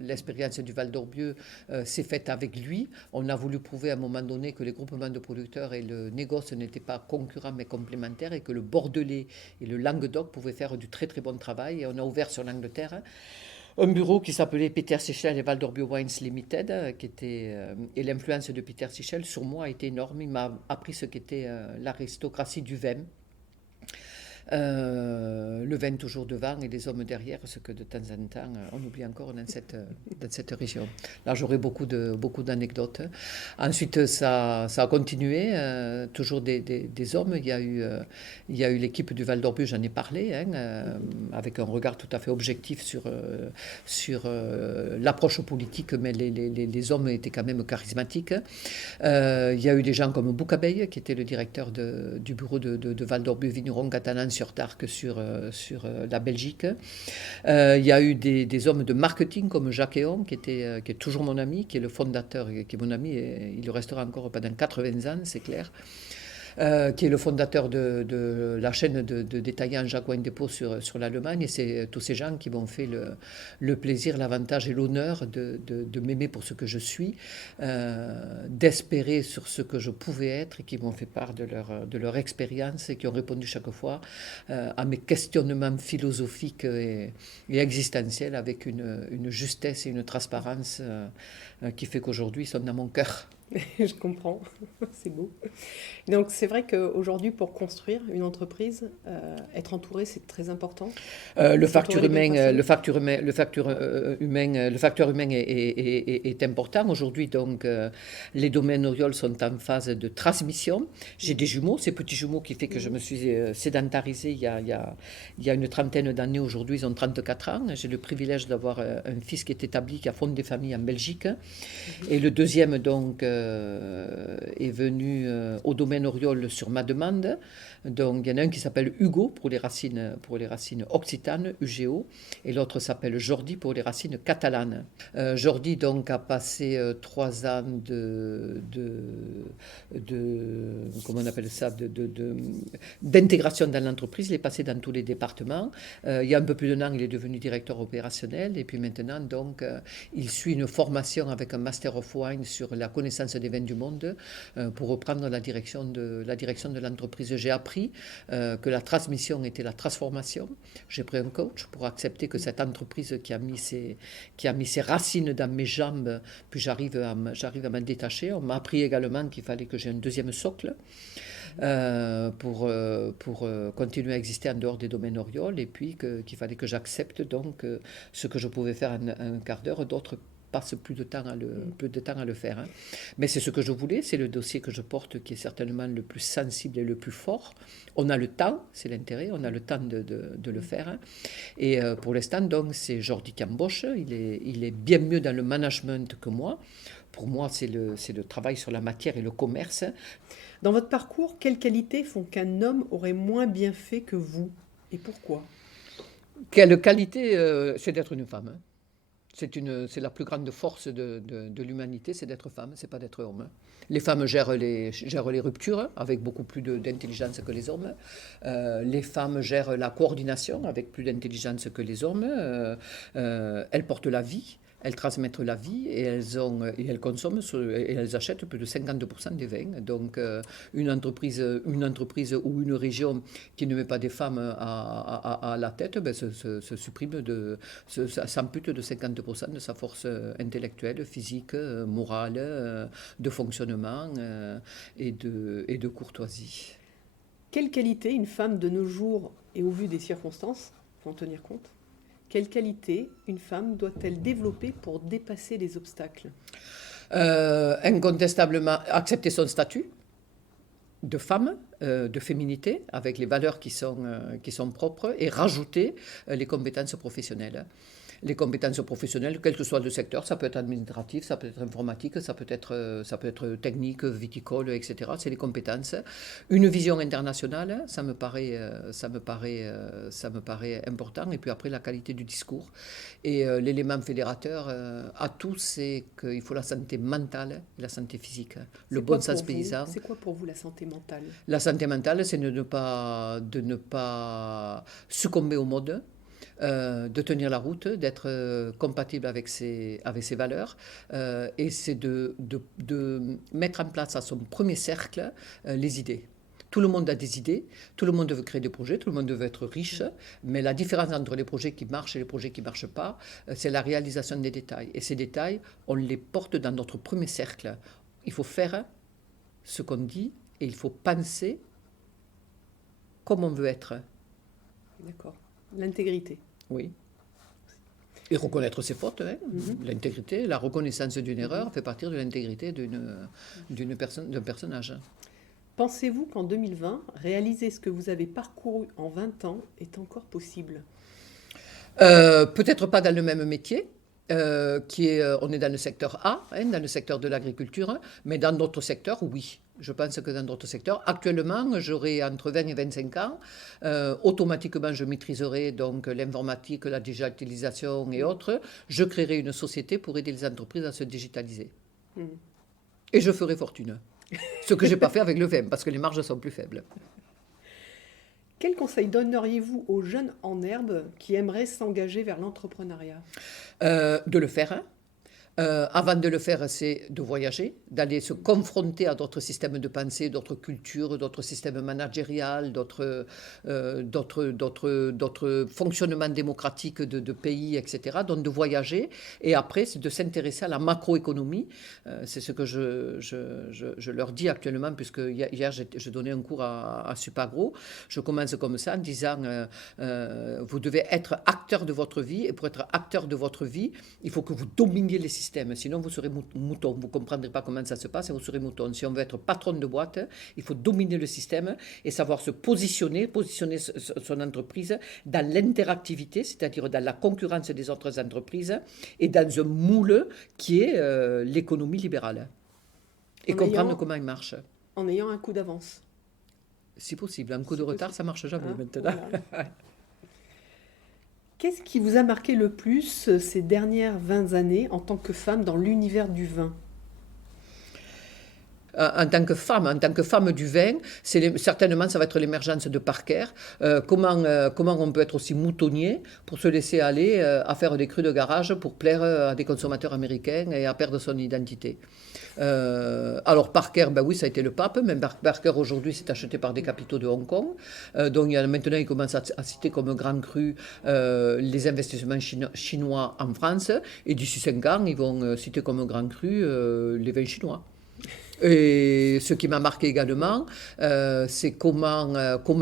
l'expérience du Val d'Orbieu s'est faite avec lui. On a voulu prouver à un moment donné que les groupements de producteurs et le négoce n'étaient pas concurrents mais complémentaires, et que le Bordelais et le Languedoc pouvaient faire du très très bon travail. Et on a ouvert sur l'Angleterre un bureau qui s'appelait Peter Sichel et Val d'Orbieu Wines Limited, et l'influence de Peter Sichel sur moi a été énorme. Il m'a appris ce qu'était l'aristocratie du vin. Le vin toujours devant et les hommes derrière, ce que de temps en temps on oublie encore dans cette région. Là, j'aurais beaucoup d'anecdotes. Ensuite, ça a continué, toujours des hommes. Il y a eu l'équipe du Val d'Orbieu, j'en ai parlé, avec un regard tout à fait objectif sur l'approche politique, mais les hommes étaient quand même charismatiques. Il y a eu des gens comme Boucabeille, qui était le directeur du bureau de Val d'Orbieu Vigneron Catalan sur Darc, sur la Belgique. Il y a eu des hommes de marketing comme Jacques Héon, qui est toujours mon ami, qui est le fondateur, qui est mon ami, et il le restera encore pendant 80 ans, c'est clair. Qui est le fondateur de la chaîne de détaillants Jacques Wine Depot sur l'Allemagne. Et c'est tous ces gens qui m'ont fait le plaisir, l'avantage et l'honneur de m'aimer pour ce que je suis, d'espérer sur ce que je pouvais être, et qui m'ont fait part de leur expérience, et qui ont répondu chaque fois à mes questionnements philosophiques et existentiels avec une justesse et une transparence qui fait qu'aujourd'hui ils sont dans mon cœur. Je comprends, c'est beau. Donc c'est vrai qu'aujourd'hui, pour construire une entreprise, être entouré, c'est très important. Le facteur S'entourer des bonnes humain, personnes. le facteur humain est important. Aujourd'hui, donc, les domaines Oriol sont en phase de transmission. J'ai des jumeaux, ces petits jumeaux qui fait que je me suis sédentarisée il y a une trentaine d'années. Aujourd'hui, ils ont 34 ans. J'ai le privilège d'avoir un fils qui est établi, qui a fondé des familles en Belgique. Et le deuxième, donc, est venu au domaine Oriol sur ma demande. Donc, il y en a un qui s'appelle Hugo pour les racines occitanes, UGO, et l'autre s'appelle Jordi pour les racines catalanes. Jordi, donc, a passé 3 ans comment on appelle ça, d'intégration dans l'entreprise. Il est passé dans tous les départements. Il y a un peu plus d'un an, il est devenu directeur opérationnel, et puis maintenant, donc, il suit une formation avec un Master of Wine sur la connaissance des vins du monde, pour reprendre la direction de l'entreprise. J'ai appris que la transmission était la transformation. J'ai pris un coach pour accepter que cette entreprise qui a mis ses racines dans mes jambes, puis j'arrive à m'en détacher. On m'a appris également qu'il fallait que j'ai un deuxième socle pour continuer à exister en dehors des domaines Oriol, et puis qu'il fallait que j'accepte donc ce que je pouvais faire en un quart d'heure, d'autres passe plus de temps à le faire. Mais c'est ce que je voulais, c'est le dossier que je porte qui est certainement le plus sensible et le plus fort. On a le temps, c'est l'intérêt, on a le temps de le faire. Et pour l'instant, donc, c'est Jordi qui embauche. Il est bien mieux dans le management que moi. Pour moi, c'est le travail sur la matière et le commerce. Dans votre parcours, quelles qualités font qu'un homme aurait moins bien fait que vous? Et pourquoi? Quelle qualité, c'est d'être une femme. C'est la plus grande force de l'humanité, c'est d'être femme, c'est pas d'être homme. Les femmes gèrent les ruptures avec beaucoup plus d'intelligence que les hommes. Les femmes gèrent la coordination avec plus d'intelligence que les hommes. Elles portent la vie. elles transmettent la vie et elles consomment et elles achètent plus de 50% des vins. Donc une entreprise ou une région qui ne met pas des femmes à la tête se supprime, s'ampute de 50% de sa force intellectuelle, physique, morale, de fonctionnement et de courtoisie. Quelle qualité une femme de nos jours, et au vu des circonstances, il faut en tenir compte, quelle qualité une femme doit-elle développer pour dépasser les obstacles ? Incontestablement, accepter son statut de femme, de féminité, avec les valeurs qui sont propres, et rajouter les compétences professionnelles. Les compétences professionnelles, quel que soit le secteur, ça peut être administratif, ça peut être informatique, ça peut être technique, viticole, etc. C'est les compétences. Une vision internationale, ça me paraît important. Et puis après, la qualité du discours. Et l'élément fédérateur à tout, c'est qu'il faut la santé mentale et la santé physique. Le bon sens paysan. C'est quoi pour vous la santé mentale ? La santé mentale, c'est de ne pas succomber au mode. De tenir la route, d'être compatible avec ses valeurs, et c'est de mettre en place à son premier cercle les idées. Tout le monde a des idées, tout le monde veut créer des projets, tout le monde veut être riche, mais la différence entre les projets qui marchent et les projets qui ne marchent pas, c'est la réalisation des détails. Et ces détails, on les porte dans notre premier cercle. Il faut faire ce qu'on dit et il faut penser comme on veut être. D'accord. L'intégrité. Oui. Et reconnaître ses fautes. L'intégrité, la reconnaissance d'une erreur fait partie de l'intégrité d'un personnage. Pensez-vous qu'en 2020, réaliser ce que vous avez parcouru en 20 ans est encore possible ? Peut-être pas dans le même métier. On est dans le secteur A, dans le secteur de l'agriculture, mais dans d'autres secteurs, oui. Je pense que dans d'autres secteurs, actuellement, j'aurai entre 20 et 25 ans. Automatiquement, je maîtriserai donc l'informatique, la digitalisation et autres. Je créerai une société pour aider les entreprises à se digitaliser. Et je ferai fortune. Ce que je n'ai pas fait avec le vin, parce que les marges sont plus faibles. Quel conseil donneriez-vous aux jeunes en herbe qui aimeraient s'engager vers l'entrepreneuriat ? De le faire. Avant de le faire, c'est de voyager, d'aller se confronter à d'autres systèmes de pensée, d'autres cultures, d'autres systèmes managériels, d'autres fonctionnements démocratiques de pays, etc. Donc de voyager. Et après, c'est de s'intéresser à la macroéconomie. C'est ce que je leur dis actuellement, puisque hier, je donnais un cours à Supagro. Je commence comme ça en disant vous devez être acteur de votre vie. Et pour être acteur de votre vie, il faut que vous dominiez les systèmes. Sinon, vous serez mouton. Vous ne comprendrez pas comment ça se passe et vous serez mouton. Si on veut être patron de boîte, il faut dominer le système et savoir se positionner son entreprise dans l'interactivité, c'est-à-dire dans la concurrence des autres entreprises et dans un moule qui est l'économie libérale. Et comprendre comment il marche. En ayant un coup d'avance. Si possible. Un coup de retard, ça ne marche jamais maintenant. Voilà. Qu'est-ce qui vous a marqué le plus ces dernières 20 années en tant que femme dans l'univers du vin ? En tant que femme du vin, certainement ça va être l'émergence de Parker. Comment on peut être aussi moutonnier pour se laisser aller à faire des crus de garage pour plaire à des consommateurs américains et à perdre son identité. Alors Parker, oui, ça a été le pape. Même Parker aujourd'hui s'est acheté par des capitaux de Hong Kong. Donc maintenant il commence à citer comme grand cru les investissements chinois en France. Et d'ici 5 ans, ils vont citer comme grand cru les vins chinois. Et ce qui m'a marqué également, c'est comment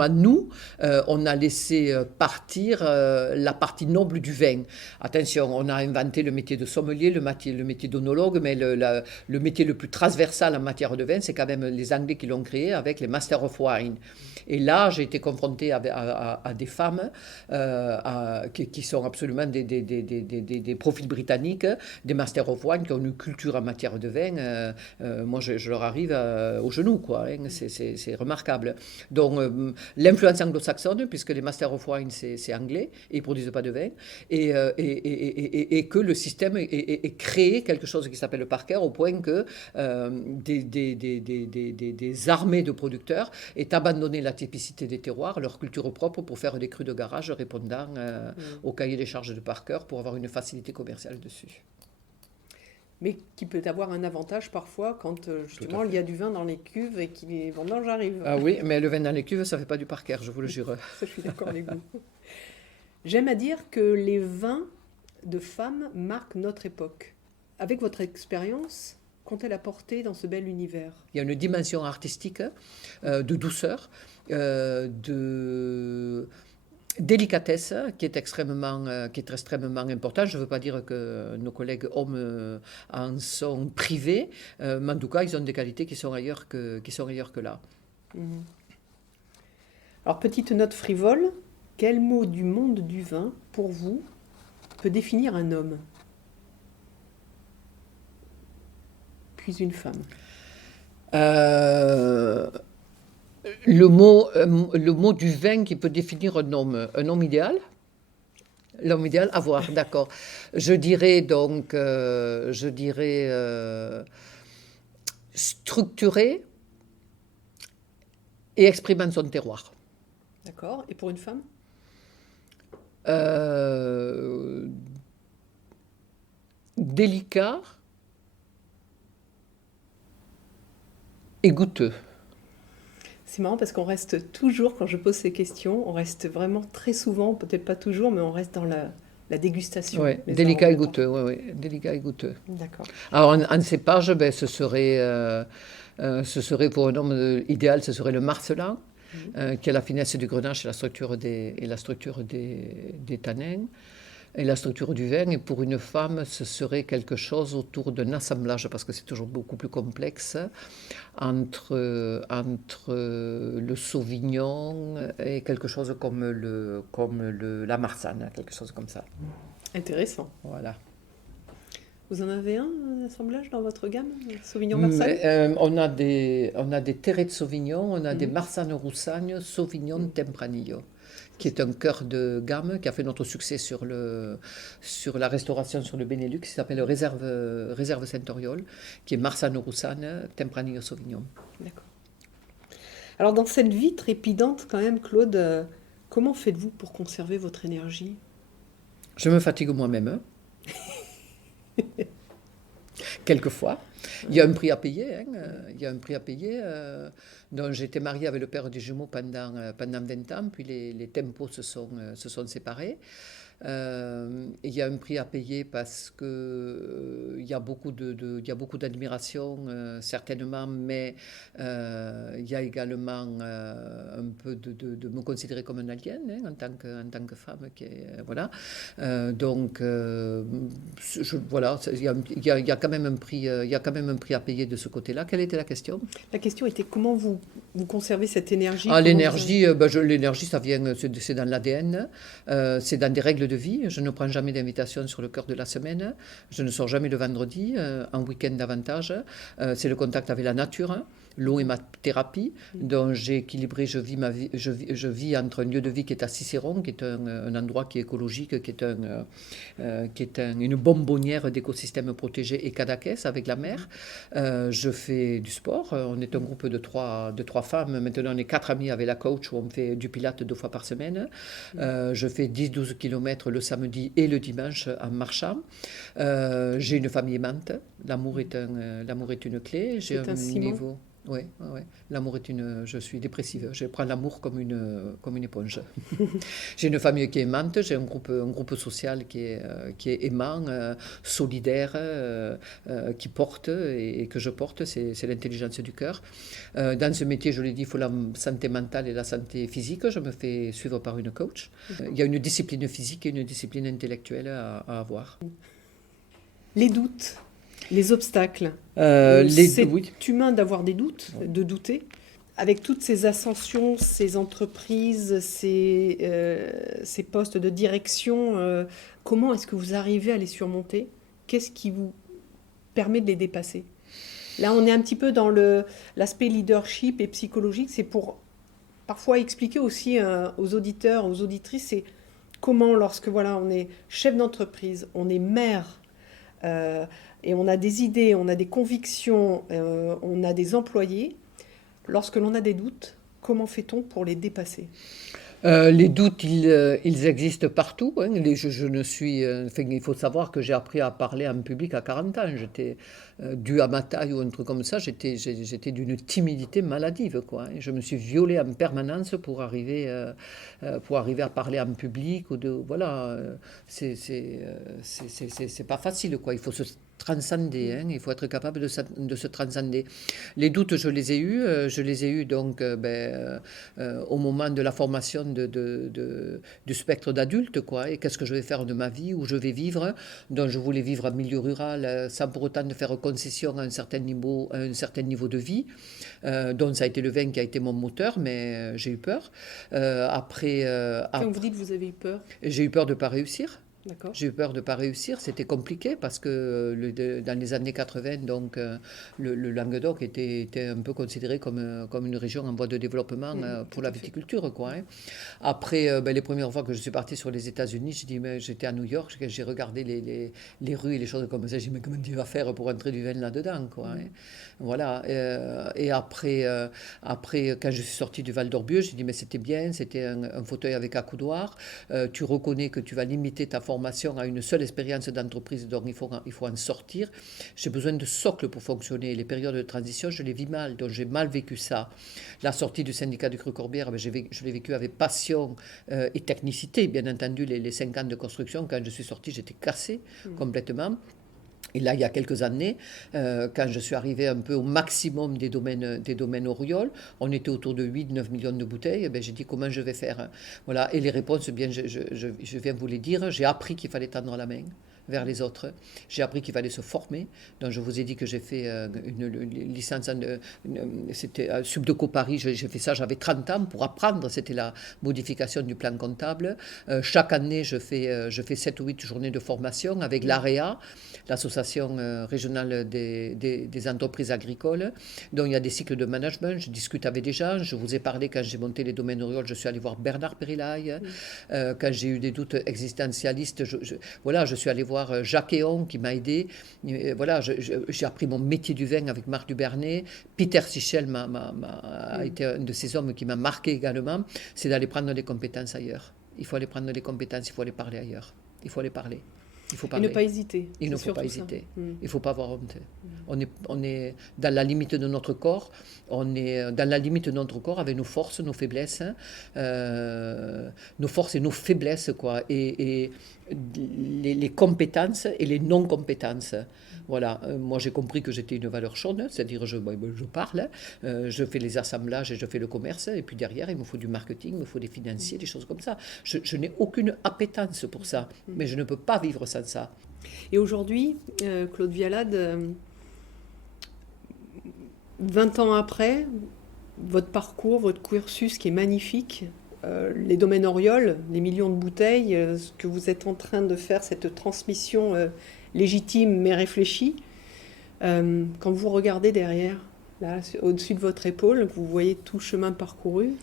nous, on a laissé partir la partie noble du vin. Attention, on a inventé le métier de sommelier, le métier d'onologue, mais le métier le plus transversal en matière de vin, c'est quand même les Anglais qui l'ont créé avec les Masters of Wine. Et là, j'ai été confrontée à des femmes qui sont absolument des profils britanniques, des Masters of Wine, qui ont une culture en matière de vin. Moi, je leur arrive au genou, quoi. C'est remarquable. Donc, l'influence anglo-saxonne, puisque les Masters of Wine, c'est anglais, et ils ne produisent pas de vin, et que le système ait créé quelque chose qui s'appelle Parker, au point que des armées de producteurs aient abandonné la typicité des terroirs, leur culture propre, pour faire des crus de garage répondant au cahier des charges de Parker, pour avoir une facilité commerciale dessus. Mais qui peut avoir un avantage parfois quand justement il y a du vin dans les cuves et que les vendanges arrivent. Ah oui, mais le vin dans les cuves, ça ne fait pas du parker, je vous le jure. Ça, je suis d'accord avec vous. J'aime à dire que les vins de femmes marquent notre époque. Avec votre expérience, qu'ont-elles apporté dans ce bel univers? Il y a une dimension artistique, de douceur, de délicatesse qui est extrêmement importante. Je ne veux pas dire que nos collègues hommes en sont privés, mais en tout cas, ils ont des qualités qui sont ailleurs que là. Mhm. Alors, petite note frivole, quel mot du monde du vin, pour vous, peut définir un homme, puis une femme? Le mot du vin qui peut définir un homme idéal. L'homme idéal, à voir, d'accord. Je dirais structuré et exprimant son terroir. D'accord. Et pour une femme? Délicat et goûteux. C'est marrant parce qu'on reste toujours, quand je pose ces questions, on reste vraiment très souvent, peut-être pas toujours, mais on reste dans la dégustation. Oui, délicat et goûteux. Délicat et goûteux. D'accord. Alors, en cépage, ce serait pour un homme idéal, ce serait le Marcelin, qui a la finesse du grenache et la structure des tanins. Et la structure du vin, et pour une femme, ce serait quelque chose autour d'un assemblage, parce que c'est toujours beaucoup plus complexe, entre le Sauvignon et quelque chose comme la Marsanne, quelque chose comme ça. Intéressant. Voilà. Vous en avez un assemblage dans votre gamme, Sauvignon Marsanne? On a des terrets de Sauvignon, on a des Marsanne Roussagne, Sauvignon Tempranillo, qui est un cœur de gamme qui a fait notre succès sur la restauration sur le Benelux, qui s'appelle Réserve Saint-Oriol, qui est Marsanne Roussanne, Tempranillo Sauvignon. D'accord. Alors dans cette vie trépidante quand même, Claude, comment faites-vous pour conserver votre énergie? Je me fatigue moi-même. Quelquefois. Il y a un prix à payer. Il y a un prix à payer. Donc j'étais mariée avec le père des jumeaux pendant 20 ans, puis les tempos se sont séparés. Il y a un prix à payer parce que il y a beaucoup d'admiration, certainement, mais il y a également un peu de me considérer comme un alien en tant que femme. Voilà. Donc, voilà, il y a quand même un prix, à payer de ce côté-là. Quelle était la question? La question était comment vous conservez cette énergie? L'énergie, l'énergie, ça vient, c'est dans l'ADN, c'est dans des règles de vie. Je ne prends jamais d'invitation sur le cœur de la semaine. Je ne sors jamais le vendredi, en week-end davantage. C'est le contact avec la nature. L'eau est ma thérapie, donc j'ai équilibré, je vis entre un lieu de vie qui est à Cicéron, qui est un endroit qui est écologique, qui est une bonbonnière d'écosystèmes protégés et Cadaqués avec la mer. Je fais du sport, on est un groupe de trois femmes, maintenant on est 4 amis avec la coach où on fait du pilate 2 fois par semaine. Je fais 10-12 km le samedi et le dimanche en marchant. J'ai une famille aimante, l'amour est une clé. J'ai un niveau... Oui. L'amour je suis dépressive. Je prends l'amour comme une éponge. J'ai une famille qui est aimante, j'ai un groupe social qui est aimant, solidaire, qui porte et que je porte, c'est l'intelligence du cœur. Dans ce métier, je l'ai dit, il faut la santé mentale et la santé physique. Je me fais suivre par une coach. Il y a une discipline physique et une discipline intellectuelle à avoir. Les doutes. Les obstacles. C'est humain d'avoir des doutes, de douter. Avec toutes ces ascensions, ces entreprises, ces postes de direction, comment est-ce que vous arrivez à les surmonter? Qu'est-ce qui vous permet de les dépasser? Là, on est un petit peu dans l'aspect leadership et psychologique. C'est pour parfois expliquer aussi aux auditeurs, aux auditrices, c'est comment, lorsque on est chef d'entreprise, on est mère, et on a des idées, on a des convictions, on a des employés. Lorsque l'on a des doutes, comment fait-on pour les dépasser? Les doutes, ils existent partout, hein. Je ne suis, enfin, il faut savoir que j'ai appris à parler en public à 40 ans. J'étais, dû à ma taille ou un truc comme ça, j'étais d'une timidité maladive, quoi, hein. Je me suis violée en permanence pour arriver à parler en public. Voilà, c'est pas facile, quoi. Il faut se transcender, hein. Il faut être capable de se transcender. Les doutes, je les ai eus donc au moment de la formation du spectre d'adulte, quoi. Et qu'est-ce que je vais faire de ma vie, où je vais vivre. Donc je voulais vivre en milieu rural sans pour autant de faire concession à un certain niveau de vie. Donc ça a été le vin qui a été mon moteur, mais j'ai eu peur. Quand vous dites que vous avez eu peur, J'ai eu peur de ne pas réussir. d'accord. J'ai eu peur de ne pas réussir, c'était compliqué parce que dans les années 80, donc, le Languedoc était un peu considéré comme une région en voie de développement pour la tout à fait. viticulture, quoi, hein. Après, les premières fois que je suis parti sur les États-Unis, j'étais à New York, j'ai regardé les rues et les choses comme ça, j'ai dit mais comment tu vas faire pour entrer du vin là-dedans, quoi, hein. Voilà. Et après, quand je suis sorti du Val d'Orbieu, j'ai dit mais c'était bien, c'était un fauteuil avec accoudoir. Tu reconnais que tu vas limiter ta formation à une seule expérience d'entreprise, donc il faut en sortir. J'ai besoin de socle pour fonctionner. Les périodes de transition, je les vis mal, donc j'ai mal vécu ça. La sortie du syndicat du Cru Corbière, je l'ai vécu avec passion et technicité, bien entendu. Les 5 ans de construction, quand je suis sorti, j'étais cassé complètement. Et là, il y a quelques années, quand je suis arrivé un peu au maximum des domaines Auriol, on était autour de 8-9 millions de bouteilles, j'ai dit comment je vais faire. Voilà. Et les réponses, bien, je viens vous les dire. J'ai appris qu'il fallait tendre la main vers les autres. J'ai appris qu'il fallait se former. Donc, je vous ai dit que j'ai fait une licence, c'était Subdeco Paris, j'ai fait ça, j'avais 30 ans pour apprendre, c'était la modification du plan comptable. Chaque année, je fais 7 ou 8 journées de formation avec l'AREA, l'association régionale des entreprises agricoles. Donc, il y a des cycles de management, je discute avec des gens. Je vous ai parlé quand j'ai monté les domaines Auriol, je suis allé voir Bernard Périlaille. Quand j'ai eu des doutes existentialistes, voilà, je suis allé voir Jacques Héon qui m'a aidé. Voilà, j'ai appris mon métier du vin avec Marc Dubernay. Peter Sichel a été un de ces hommes qui m'a marqué également. C'est d'aller prendre des compétences ailleurs. Il faut aller prendre des compétences, il faut aller parler ailleurs. Il faut aller parler. Il faut parler. Et ne pas hésiter. Il ne faut pas hésiter. Il ne faut pas avoir honte. On est dans la limite de notre corps. On est dans la limite de notre corps avec nos forces, nos faiblesses. Nos forces et nos faiblesses, quoi. Et les compétences et les non-compétences. Voilà. Moi, j'ai compris que j'étais une valeur chaude, c'est-à-dire je parle, je fais les assemblages et je fais le commerce. Et puis derrière, il me faut du marketing, il me faut des financiers, des choses comme ça. Je n'ai aucune appétence pour ça. Mais je ne peux pas vivre sans ça. Et aujourd'hui, Claude Vialade, 20 ans après, votre parcours, votre cursus qui est magnifique, les domaines Auriol, les millions de bouteilles, ce que vous êtes en train de faire, cette transmission légitime mais réfléchie, quand vous regardez derrière, là, au-dessus de votre épaule, vous voyez tout le chemin parcouru,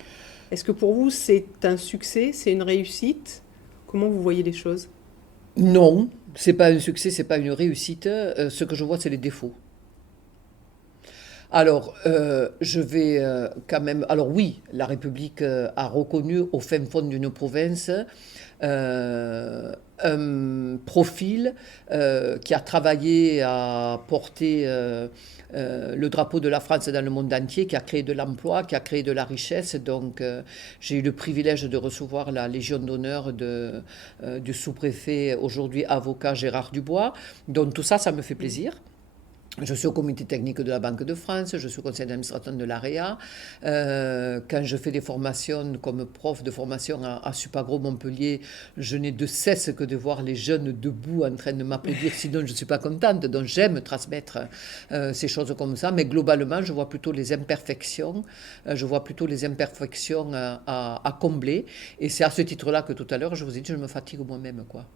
est-ce que pour vous c'est un succès, c'est une réussite? Comment vous voyez les choses? Non, c'est pas un succès, c'est pas une réussite. Ce que je vois, c'est les défauts. Alors, je vais quand même. Alors oui, la République a reconnu au fin fond d'une province un profil qui a travaillé à porter le drapeau de la France dans le monde entier, qui a créé de l'emploi, qui a créé de la richesse. Donc, j'ai eu le privilège de recevoir la Légion d'honneur du sous-préfet, aujourd'hui avocat Gérard Dubois. Donc, tout ça, ça me fait plaisir. Je suis au comité technique de la Banque de France, je suis au conseil d'administration de l'AREA. Quand je fais des formations comme prof de formation à Supagro Montpellier, je n'ai de cesse que de voir les jeunes debout en train de m'applaudir, sinon je ne suis pas contente. Donc j'aime transmettre ces choses comme ça, mais globalement, je vois plutôt les imperfections. À combler. Et c'est à ce titre-là que tout à l'heure, je vous ai dit, je me fatigue moi-même, quoi.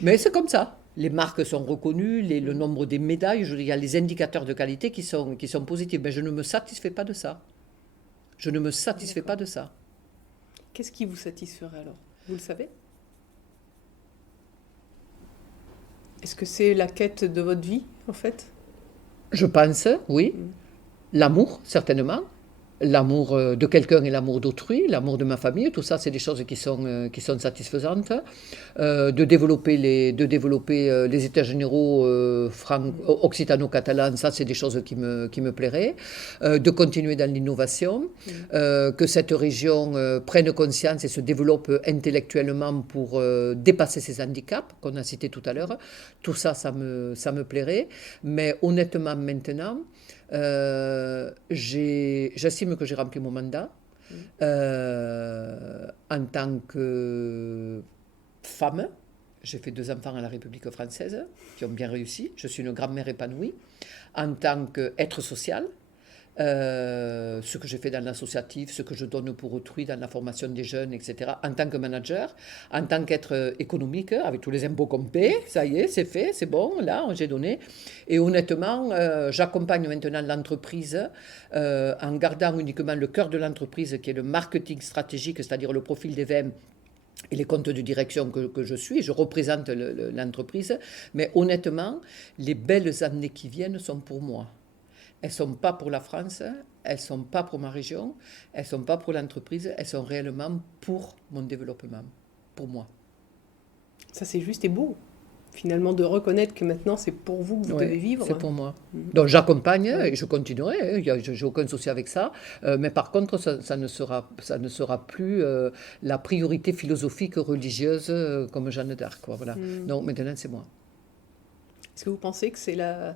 Mais c'est comme ça. Les marques sont reconnues, le nombre des médailles, il y a les indicateurs de qualité qui sont positifs. Mais je ne me satisfais pas de ça. Je ne me satisfais pas de ça. Qu'est-ce qui vous satisferait alors? Vous le savez? Est-ce que c'est la quête de votre vie, en fait? Je pense, oui. L'amour, certainement. l'amour de quelqu'un et l'amour d'autrui, l'amour de ma famille, tout ça, c'est des choses qui sont satisfaisantes. De développer les États généraux occitano-catalans, ça, c'est des choses qui me plairaient. De continuer dans l'innovation, que cette région prenne conscience et se développe intellectuellement pour dépasser ses handicaps, qu'on a cités tout à l'heure. Tout ça, ça me plairait. Mais honnêtement, maintenant, j'estime que j'ai rempli mon mandat en tant que femme. J'ai fait 2 enfants à la République française qui ont bien réussi. Je suis une grand-mère épanouie. En tant qu'être social, ce que j'ai fait dans l'associatif, ce que je donne pour autrui dans la formation des jeunes, etc. En tant que manager, en tant qu'être économique, avec tous les impôts qu'on paie, ça y est, c'est fait, c'est bon, là, j'ai donné. Et honnêtement, j'accompagne maintenant l'entreprise en gardant uniquement le cœur de l'entreprise, qui est le marketing stratégique, c'est-à-dire le profil des vins et les comptes de direction que je suis. Je représente l'entreprise. Mais honnêtement, les belles années qui viennent sont pour moi. Elles ne sont pas pour la France, elles ne sont pas pour ma région, elles ne sont pas pour l'entreprise, elles sont réellement pour mon développement, pour moi. Ça, c'est juste et beau, finalement, de reconnaître que maintenant, c'est pour vous que vous devez vivre. C'est pour moi. Donc j'accompagne et je continuerai, je n'ai aucun souci avec ça, mais par contre, ça ne sera plus la priorité philosophique religieuse comme Jeanne d'Arc. Voilà. Donc maintenant, c'est moi. Est-ce que vous pensez que c'est la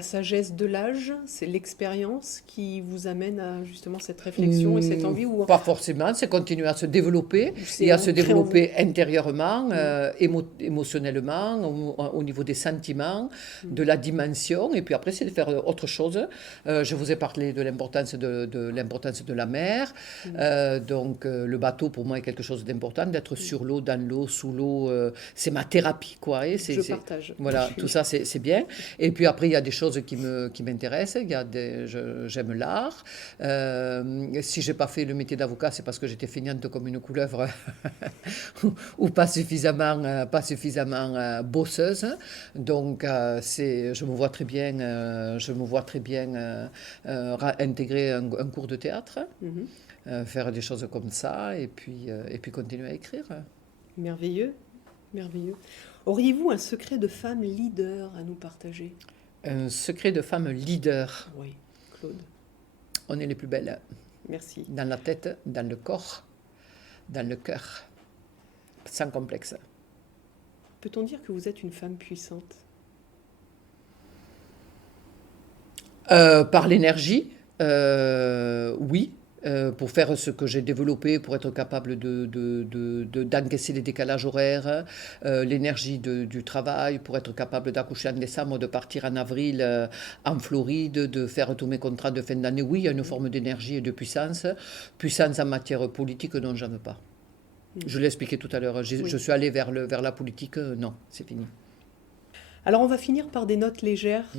sagesse de l'âge, c'est l'expérience qui vous amène à justement cette réflexion et cette envie ou... Pas forcément, c'est continuer à se développer et à se développer intérieurement, émotionnellement, au niveau des sentiments, de la dimension, et puis après c'est de faire autre chose. Je vous ai parlé de l'importance de la mer, donc le bateau pour moi est quelque chose d'important, d'être sur l'eau, dans l'eau, sous l'eau, c'est ma thérapie, quoi. Et je partage. Voilà, tout ça c'est bien. Et puis après il y a des choses qui m'intéressent. J'aime l'art. Si j'ai pas fait le métier d'avocat, c'est parce que j'étais feignante comme une couleuvre ou pas suffisamment bosseuse. Donc je me vois très bien intégrer un cours de théâtre, faire des choses comme ça, et puis continuer à écrire. Merveilleux, merveilleux. Auriez-vous un secret de femme leader à nous partager ? Un secret de femme leader. Oui, Claude. On est les plus belles. Merci. Dans la tête, dans le corps, dans le cœur. Sans complexe. Peut-on dire que vous êtes une femme puissante ? Par l'énergie, oui. Pour faire ce que j'ai développé, pour être capable d'encaisser les décalages horaires, l'énergie du travail, pour être capable d'accoucher en décembre, de partir en avril en Floride, de faire tous mes contrats de fin d'année. Oui, il y a une forme d'énergie et de puissance. Puissance en matière politique, non, j'en veux pas. Je l'ai expliqué tout à l'heure. Je suis allée vers la politique, non, c'est fini. Alors on va finir par des notes légères,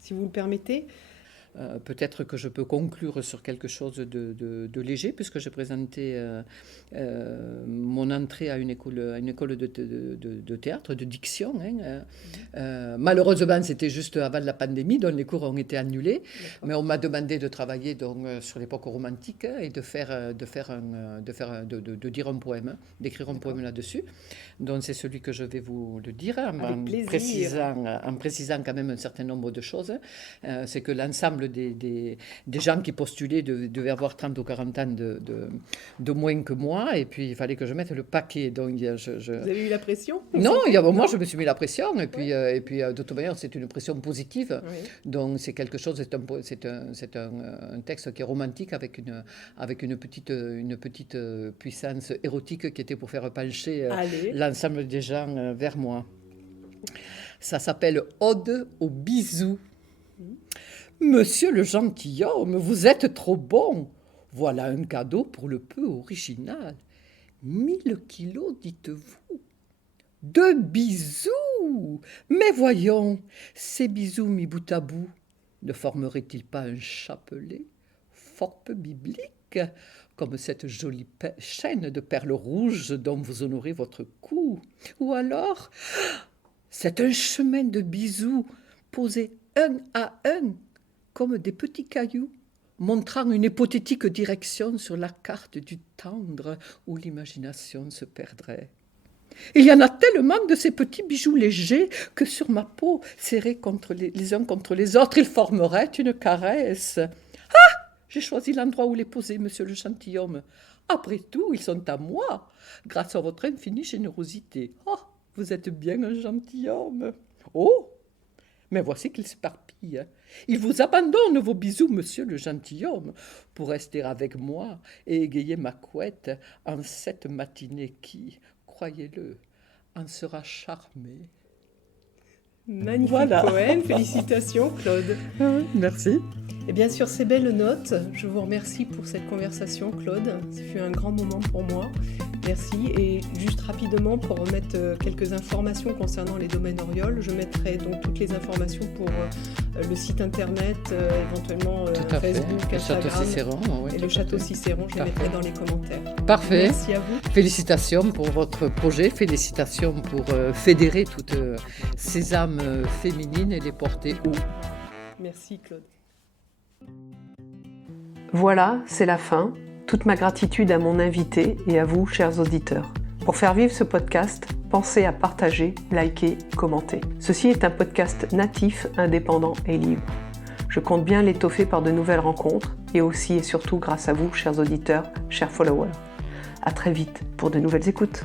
si vous le permettez. Peut-être que je peux conclure sur quelque chose de léger, puisque j'ai présenté mon entrée à une école de théâtre, de diction. Malheureusement, c'était juste avant la pandémie, donc les cours ont été annulés. Mais on m'a demandé de travailler sur l'époque romantique et de dire un poème, d'écrire un poème là-dessus. Donc c'est celui que je vais vous le dire, en précisant quand même un certain nombre de choses. C'est que l'ensemble des gens qui postulaient devaient avoir 30 ou 40 ans de moins que moi, et puis il fallait que je mette le paquet. Donc, Vous avez eu la pression ? Non, moi je me suis mis la pression, et puis de toute manière c'est une pression positive. Oui. Donc c'est quelque chose, c'est un texte qui est romantique avec une petite puissance érotique qui était pour faire pencher l'ensemble des gens vers moi. Ça s'appelle Ode aux bisous. Monsieur le gentilhomme, vous êtes trop bon. Voilà un cadeau pour le peu original. 1000 kilos, dites-vous. 2 bisous. Mais voyons, ces bisous mis bout à bout ne formeraient-ils pas un chapelet fort peu biblique, comme cette jolie chaîne de perles rouges dont vous honorez votre cou? Ou alors, c'est un chemin de bisous posés un à un, comme des petits cailloux montrant une hypothétique direction sur la carte du tendre où l'imagination se perdrait. Il y en a tellement de ces petits bijoux légers que sur ma peau, serrés contre les uns contre les autres, ils formeraient une caresse. Ah! J'ai choisi l'endroit où les poser, monsieur le gentilhomme. Après tout, ils sont à moi, grâce à votre infinie générosité. Oh, vous êtes bien un gentilhomme. Oh, mais voici qu'ils s'éparpillent. Ils vous abandonnent vos bisous, monsieur le gentilhomme, pour rester avec moi et égayer ma couette en cette matinée qui, croyez-le, en sera charmée. Magnifique Voilà. poème, félicitations Claude. Merci. Et bien sur ces belles notes, je vous remercie pour cette conversation Claude. Ce fut un grand moment pour moi. Merci. Et juste rapidement pour remettre quelques informations concernant les domaines Auriol, je mettrai donc toutes les informations pour le site internet, éventuellement Facebook, le Château Instagram Cicéron, oui, et le Château Cicéron, je les mettrai dans les commentaires. Parfait. Merci à vous. Félicitations pour votre projet, félicitations pour fédérer toutes ces âmes féminines et les porter haut. Merci Claude. Voilà, c'est la fin. Toute ma gratitude à mon invité et à vous, chers auditeurs. Pour faire vivre ce podcast, pensez à partager, liker, commenter. Ceci est un podcast natif, indépendant et libre. Je compte bien l'étoffer par de nouvelles rencontres et aussi et surtout grâce à vous, chers auditeurs, chers followers. À très vite pour de nouvelles écoutes.